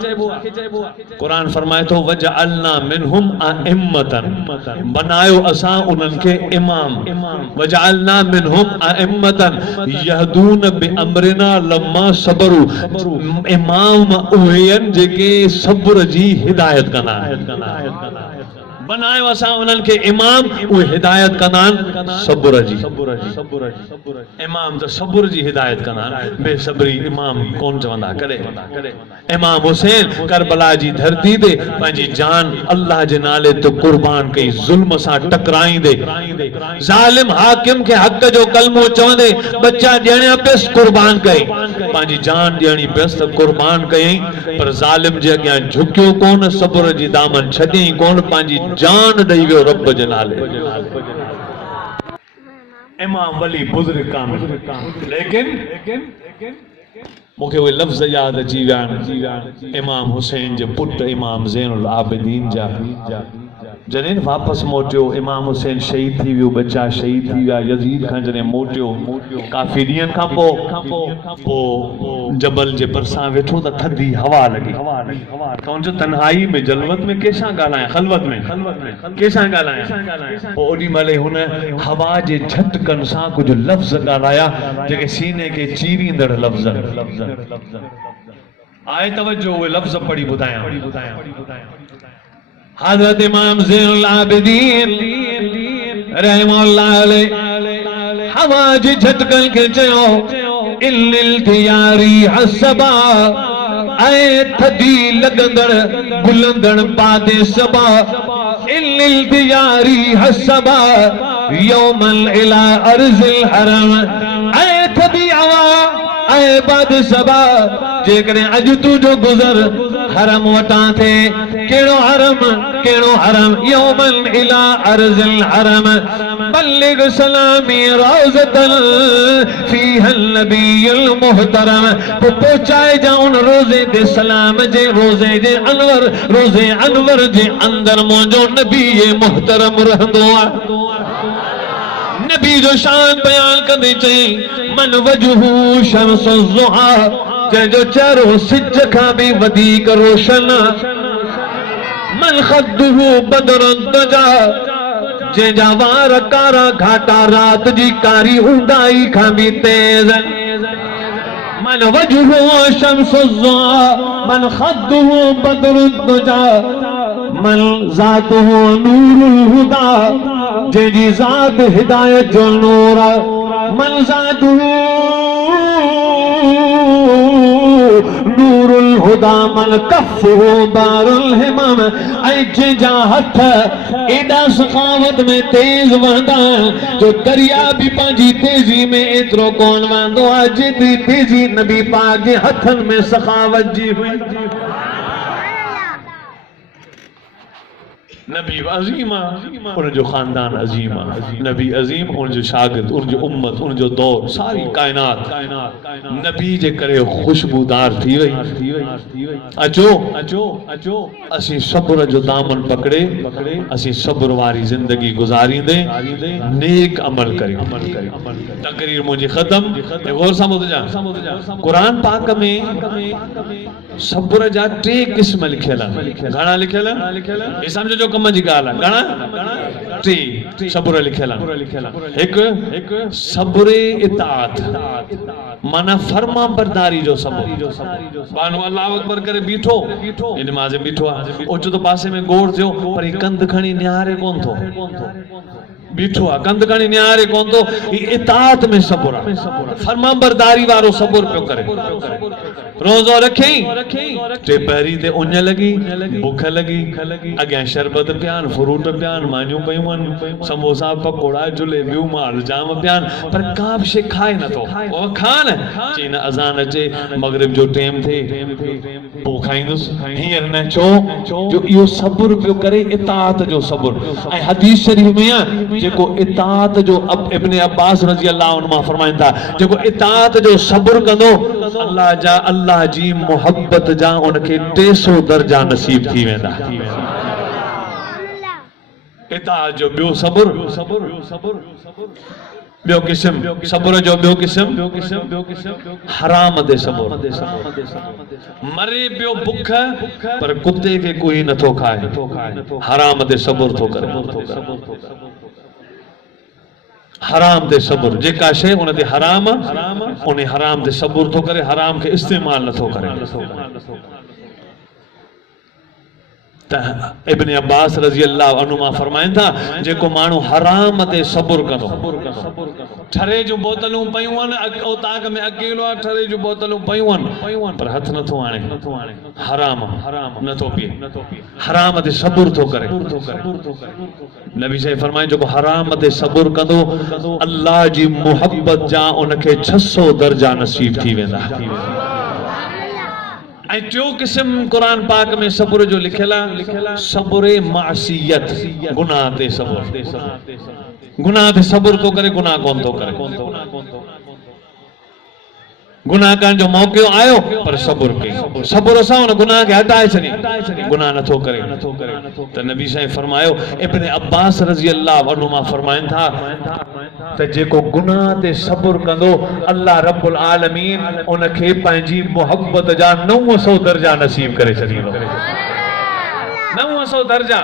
कुरान फरमाए थो वजअलना मिनहुम अइम्मतन बनायो असां उन्हनि खे इमाम वजअलना मिनहुम अइम्मतन यहदून बिअमरिना लम्मा सबरू इमाम उहे आहिनि जेके सब्र जी हिदायत कंदा आहिनि बनायो असां उन्हनि खे इमाम उहे हिदायत कंदा आहिनि सब्र जी इमाम त सब्र जी हिदायत कंदा आहिनि बेसब्री इमाम कोन चवंदा कॾहिं इमाम हुसैन करबला जी धरती ते पंहिंजी जान अल्लाह जे नाले ते कुर्बान कई ज़ुल्म सां टकराईंदे ज़ालिम हाकिम खे हक़ जो कलमो चवंदे बच्चा ॾियणा पियसि कुर्बान कई पंहिंजी जान ॾियणी पियसि त कुर्बान कयई पर ज़ालिम जे अॻियां झुकियो कोन सब्र जी दामन छॾियईं कोन पंहिंजी जान ॾेई वियो रब जे नाले इमाम वली बुज़ुर्ग कामिल लेकिन मूंखे उहे लफ़्ज़ यादि अची विया इमाम हुसैन जे पुट इमाम ज़ैनुल आबिदीन जा जॾहिं वापस मोटियो इमाम हुसैन शहीद थी वियो, बच्चा शहीद थी विया, यजीद खां जॾहिं मोटियो काफ़ी ॾींहंनि खां पोइ जबल जे भरिसां वेठो त थधी हवा लॻी। त हुनजो तन्हाई में जलवत में कंहिंसां ॻाल्हायां, ख़लवत में कंहिंसां ॻाल्हायां। पोइ ओॾी महिल हुन हवा जे झटकनि सां कुझु लफ़्ज़ ॻाल्हाया जेके सीने खे चीरींदड़ लफ़्ज़ आए। तवज्जो, उहे लफ़्ज़ पढ़ी ॿुधायां। हज़रत इमाम ज़ैनुल आबिदीन रहमतुल्लाह अलैहि हवा जे झटकनि खे चयो, इल्लिल थियारी हसबा, ऐं थधी लॻंदड़ गुलंदड़ बादे सबा, इल्लिल थियारी हसबा यौमल इला अर्ज़िल हरम, ऐं थधी हवा ऐं बाद सबा, जेकॾहिं अॼु तुंहिंजो गुज़र हरम वटां थे, कहिड़ो हरम, यौमन इला अर्ज़िल हरम, बल्लिग सलामी रोज़तन फीहल नबीयुल मुहतरम, तो पहुंचाए जा उन रोज़े दे सलाम जे, रोज़े अनवर जे अंदर मुंहिंजो नबी मुहतरम रहंदो आहे। नबी जो शान बयान कंदे चई, मन वजहू शम्सु ज़ुहा, जंहिंजो चेहरो सिज खां बि वधीक रोशन, मन ख़द्दुहु बदरुन दजा, जंहिंजा वार कारा घाटा रात जी कारी ऊंदाई खां बि तेज, मन वजहू शम्सु ज़ुहा, मन ख़द्दुहु बदरुन दजा, मन ज़ातुहु नूरुल हुदा, जंहिंजी ज़ात हिदायत जो नूर, मन ज़ातुहु नूरुल हुदा, मन कफ़ुहु बारुल हिमम, ऐं जंहिंजा हथ एॾा सखावत में तेज वहंदा जो दरिया बि पंहिंजी तेज़ी में एतिरो कोन वहंदो आहे जेतिरी तेज़ी नबी पाक जे हथनि में सखावत जी हुई। नबी अज़ीम उनजो ख़ानदान अज़ीम, नबी अज़ीम उनजो शागिर्द, उनजो उम्मत, उनजो दौर, सारी कायनात नबी जे करे खुशबूदार थी वई। अचो असीं सब्र जो दामन पकड़े असीं सब्र वारी जिंदगी गुज़ारींदे नेक अमल करियूं। तकरीर मुंहिंजी ख़त्म। गौर सां ॿुधजां, क़ुरान पाक में सब्र जा 3 क़िस्म लिखियल आहिनि। घणा लिखियल आहिनि? सम्झो जो कम जी ॻाल्हि आहे। घणा? 3 सब्र लिखियल आहिनि। हिकु सब्र इताअत, माना फर्मा बरदारी जो सब्र। बानो अल्लाह अकबर करे बीठो, इन नमाज़ में बीठो आहे, ओचितो पासे में गौर थियो पर ही कंध खणी निहारे कोन थो, बीठो आहे कंध खणी निहारे कोन थो। इताअत में सब्र आहे, फर्मा बरदारी वारो सब्र पियो करे। रोज़ो रखी, टे पहिरीं ते उञ लगी, बुख लगी, अॻियां शरबत पियान, फ्रूट पियान, मानियूं पयूं आहिनि, समोसा पकोड़ा जलेबियूं माल जाम पियान, पर का बि शइ खाए नथो। खान चई न अज़ान अचे, मगरिब जो टाइम थे, पोइ खाईंदुसि, हींअर न छो जो इहो सब्र पियो करे, इताअत जो सब्र। ऐं हदीस शरीफ में आहे जेको इताअत जो इब्न अब्बास रज़ी अल्लाह अन्हु फरमाइनि था, जेको इताअत जो सब्र कंदो अल्लाह जी मोहब्बत जा उनखे 300 दर्जा नसीब थी वेंदा। इताअत जो ॿियो सब्र, ॿियो क़िस्म सब्र जो ॿियो क़िस्म हराम ते सब्र। मरे पियो बुख पर कुत्ते खे कोई नथो खाए, हराम ते सब्र थो करे। हराम ते सब्र, जेका शइ उन ते हराम, उन हराम ते सब्र थो करे, हराम खे इस्तेमाल नथो करे। त इब्न अब्बास रज़ी अल्लाह अन्हुमा फरमाइनि था, जेको माण्हू हराम ते सब्र कंदो, ठरे जूं बोतलूं पयूं आहिनि, ताक में अकेलो आहे, ठरे जूं बोतलूं पयूं आहिनि पर हथ नथो आणे, हराम नथो पीए, हराम ते सब्र थो करे। नबी साईं फरमाइनि, जेको हराम ते सब्र कंदो अल्लाह जी मोहब्बत जा उनखे 600 दर्जा नसीब थी वेंदा। ऐं टियों क़िस्म क़ुरान पाक में सब्र जो लिखियल आहे, सब्र मासियत, गुनाह ते सब्र। गुनाह ते सब्र थो करे, गुनाह कोन थो करे। गुनाह करण जो मौक़ो आयो पर सब्र कई, सब्र सां उन गुनाह खे हटाए छॾी, गुनाह नथो करे। त नबी साईं फरमायो, इब्न अब्बास रज़ी अल्लाह अन्हुमा फरमाइनि था त जेको गुनाह ते सब्र कंदो अल्लाह रब्बुल आलमीन उनखे पंहिंजी मोहब्बत जा 900 दर्जा नसीब करे छॾींदो। 900 दर्जा।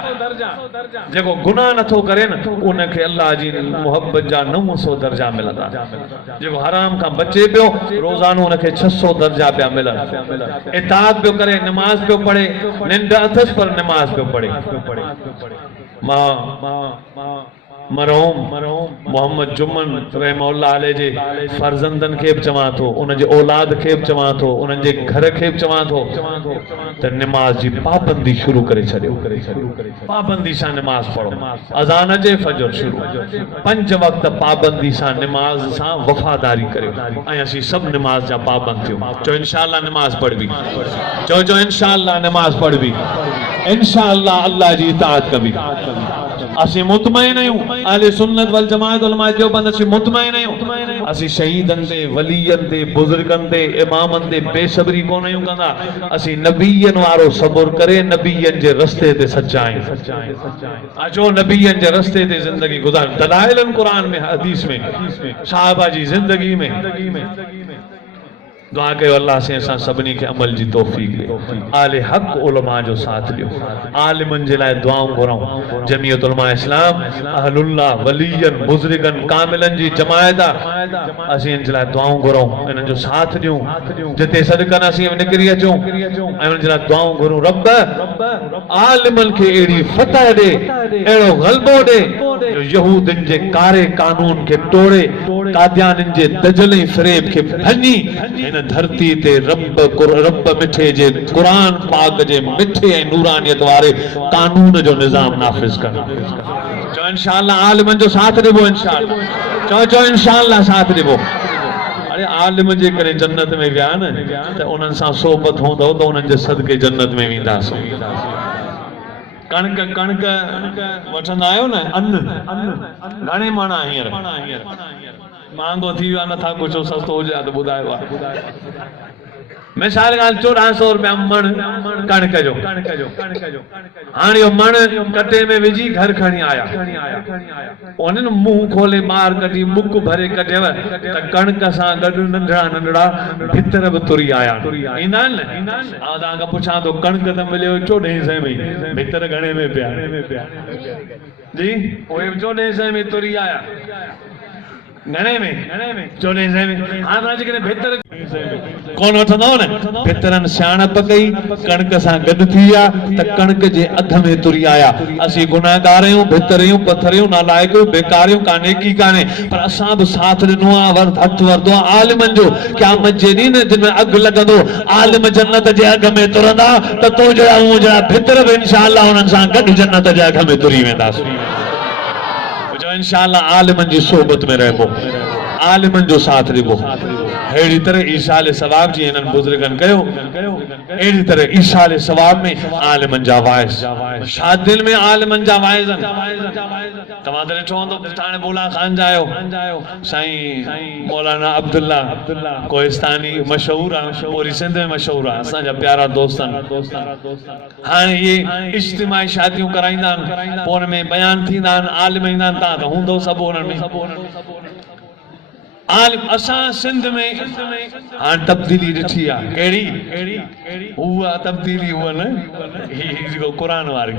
जेको गुनाह नथो करे न उनखे अल्लाह जी मोहब्बत जा 900 दर्जा मिलंदा। जेको हराम खां बचे पियो रोज़ानो उनखे 600 दर्जा पिया मिलनि। इताअत पियो करे, नमाज पियो पढ़े, निंड अथसि पर नमाज पियो पढ़े। मां मरहूम मोहम्मद जुम्मन रहमतुल्लाह अलैह जे फर्ज़ंदन खे बि चवां थो, उन जे औलाद खे बि चवां थो, उन्हनि जे घर खे बि चवां थो त नमाज जी पाबंदी शुरू करे छॾियो। पाबंदी सां नमाज पढ़ो, अज़ान जे फजर शुरू, 5 वक्त पाबंदी सां नमाज सां वफ़ादारी करियो। ऐं असीं सभु नमाज जा पाबंद थियूं। चओ इंशाअल्लाह नमाज पढ़बी, चओ इंशाअल्लाह नमाज पढ़बी, इंशाअल्लाह अल्लाह जी इताअत कबी। असीं मुतमइन आहियूं, अहले सुन्नत वल जमाअत उलमा देवबंद असीं मुतमइन आहियूं। असीं शहीदनि ते, वलियनि ते, बुज़ुर्गनि ते, इमामनि ते बेसब्री कोन आहियूं कंदा। असीं नबीयनि वारो सब्र करे नबीयनि जे रस्ते ते सच्चा आहियूं। अचो नबीयनि जे रस्ते ते ज़िंदगी गुज़ार। दलाइल क़ुरान में, हदीस में, सहाबा जी ज़िंदगी में। दुआ कयो अल्लाह से असां सभिनी खे अमल जी तौफ़ीक़ ॾे। आले हक़ उलमा जो साथ ॾियो, आलिमनि जे लाइ दुआऊं घुरऊं। जमीयत उलमा इस्लाम अहलुल्लाह वलियन बुज़ुर्गन कामिलन जी जमायत आहे, असीं इन जे लाइ दुआऊं घुरऊं, इन्हनि जो साथ ॾियूं। जिते सदकनि असीं निकिरी अचूं ऐं उन्हनि जे लाइ दुआऊं घुरूं। रब आलिमनि खे अहिड़ी फतह ॾे, अहिड़ो ग़लबो ॾे जो यहूदियुनि जे कारे कानून खे तोड़े, कादियानियुनि जे दजल फ़रेब खे भञी धरती ते रब मिठे जे कुरान पाक जे मिठे ऐं नूरानियत वारे कानून जो निज़ाम नाफ़िज़ करना। चो इंशाअल्लाह आलिमनि जो साथ ॾिबो, इंशाअल्लाह चो इंशाअल्लाह साथ ॾिबो। अरे आलिम जे करे जन्नत में विया न त उन्हनि सां सोबत हूंदो त उन्हनि जे सदके जन्नत में वेंदासीं। कणक वठंदा आहियो न, अन्न घणे माना हींअर महांगो थी वियो आहे, नथा कुझु सस्तो हुजे त ॿुधायो आहे। मिसाल ॻाल्हि 1400 रुपया मण कणक जो। हाणे इहो मण कटे में विझी घर खणी आया, उन्हनि मुंहुं खोले ॿाहिरि कढी मुक भरे कढियव त कणक सां गॾु नंढड़ा नंढड़ा भितर बि तुरी आया। ईंदा आहिनि न? तव्हांखां पुछां थो, कणक त मिलियो 1400 में, भितर घणे में पिया जी? उहे 1400 में तुरी आया। घणे में? 1400 में। हाँ तव्हां जेकॾहिं भितर कोन वठंदव न, भितरनि सियाणप कई, कणक सां गॾु थी विया त कणक जे अध में तुरी आया। असीं गुनाहगार आहियूं, भितरियूं पथरियूं नालाइकूं बेकारियूं कान्हे की कान्हे, पर असां बि साथ ॾिनो आहे, हथु वरितो आहे आलिमनि जो। क़यामत जे ॾींहुं न जिन में अघु लॻंदो, आलिम जन्नत जे अघ में तुरंदा त तो जहिड़ा हूं जहिड़ा भितर बि इंशाअल्लाह उन्हनि सां गॾु जन्नत जे अघ में तुरी वेंदासीं। इंशाअल्लाह आलिमनि जी सोबत में रहिबो, आलिमनि जो साथ ॾिबो। अहिड़ी तरह ईसा अल सवाब जी इन्हनि बुज़ुर्गनि कयो, अहिड़ी तरह ईसा अल सवाब में आलिमनि जा वाइस, शादियुनि में आलिमनि जा वाइस। तव्हां त ॾिठो हूंदो, ठाणे बोला खान जा आहियो, साईं मौलाना अब्दुल्ला कोहिस्तानी मशहूर आहे, पूरी सिंध में मशहूर आहे, असांजा प्यारा दोस्त आहिनि। हाणे इहे इज्तिमाई शादियूं कराईंदा आहिनि, पोइ हुन में बयान थींदा आहिनि, आलिम ईंदा आहिनि, तव्हां त हूंदो सभु हुननि में। आलिम असां सिंध में हाणे तब्दीली ॾिठी आहे। कहिड़ी? उहा तब्दीली उहा न, जेको क़ुरान वारी।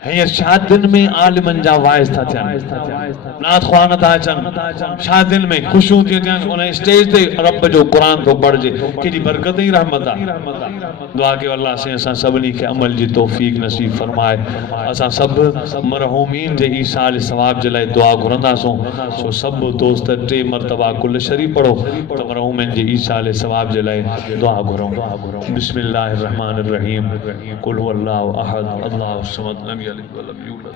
हींअर शादियुनि में आलिमनि जा वाइस था थियनि, नात ख़्वान था अचनि, शादियुनि में ख़ुशियूं थियूं थियनि, उन स्टेज ते रब जो क़ुरान थो पढ़िजे, केॾी बरकत ई रहमत आहे। दुआ कयो अल्लाह से असां सभिनी खे अमल जी तौफ़ीक़ नसीब फरमाए। असां सभु मरहूमीन जे ईसा अल सवाब जे लाइ दुआ घुरंदासूं। सो सभु दोस्त 3 मरतबा कुल शरीफ़ पढ़ो त मरहूमीन जे ईसा अल सवाब जे लाइ दुआ घुरऊं। बिस्मिल्लाहिर रहमानिर रहीम। कुल हुवल्लाहु अहद अल्लाहु समद लम यलिद वलम यूलद।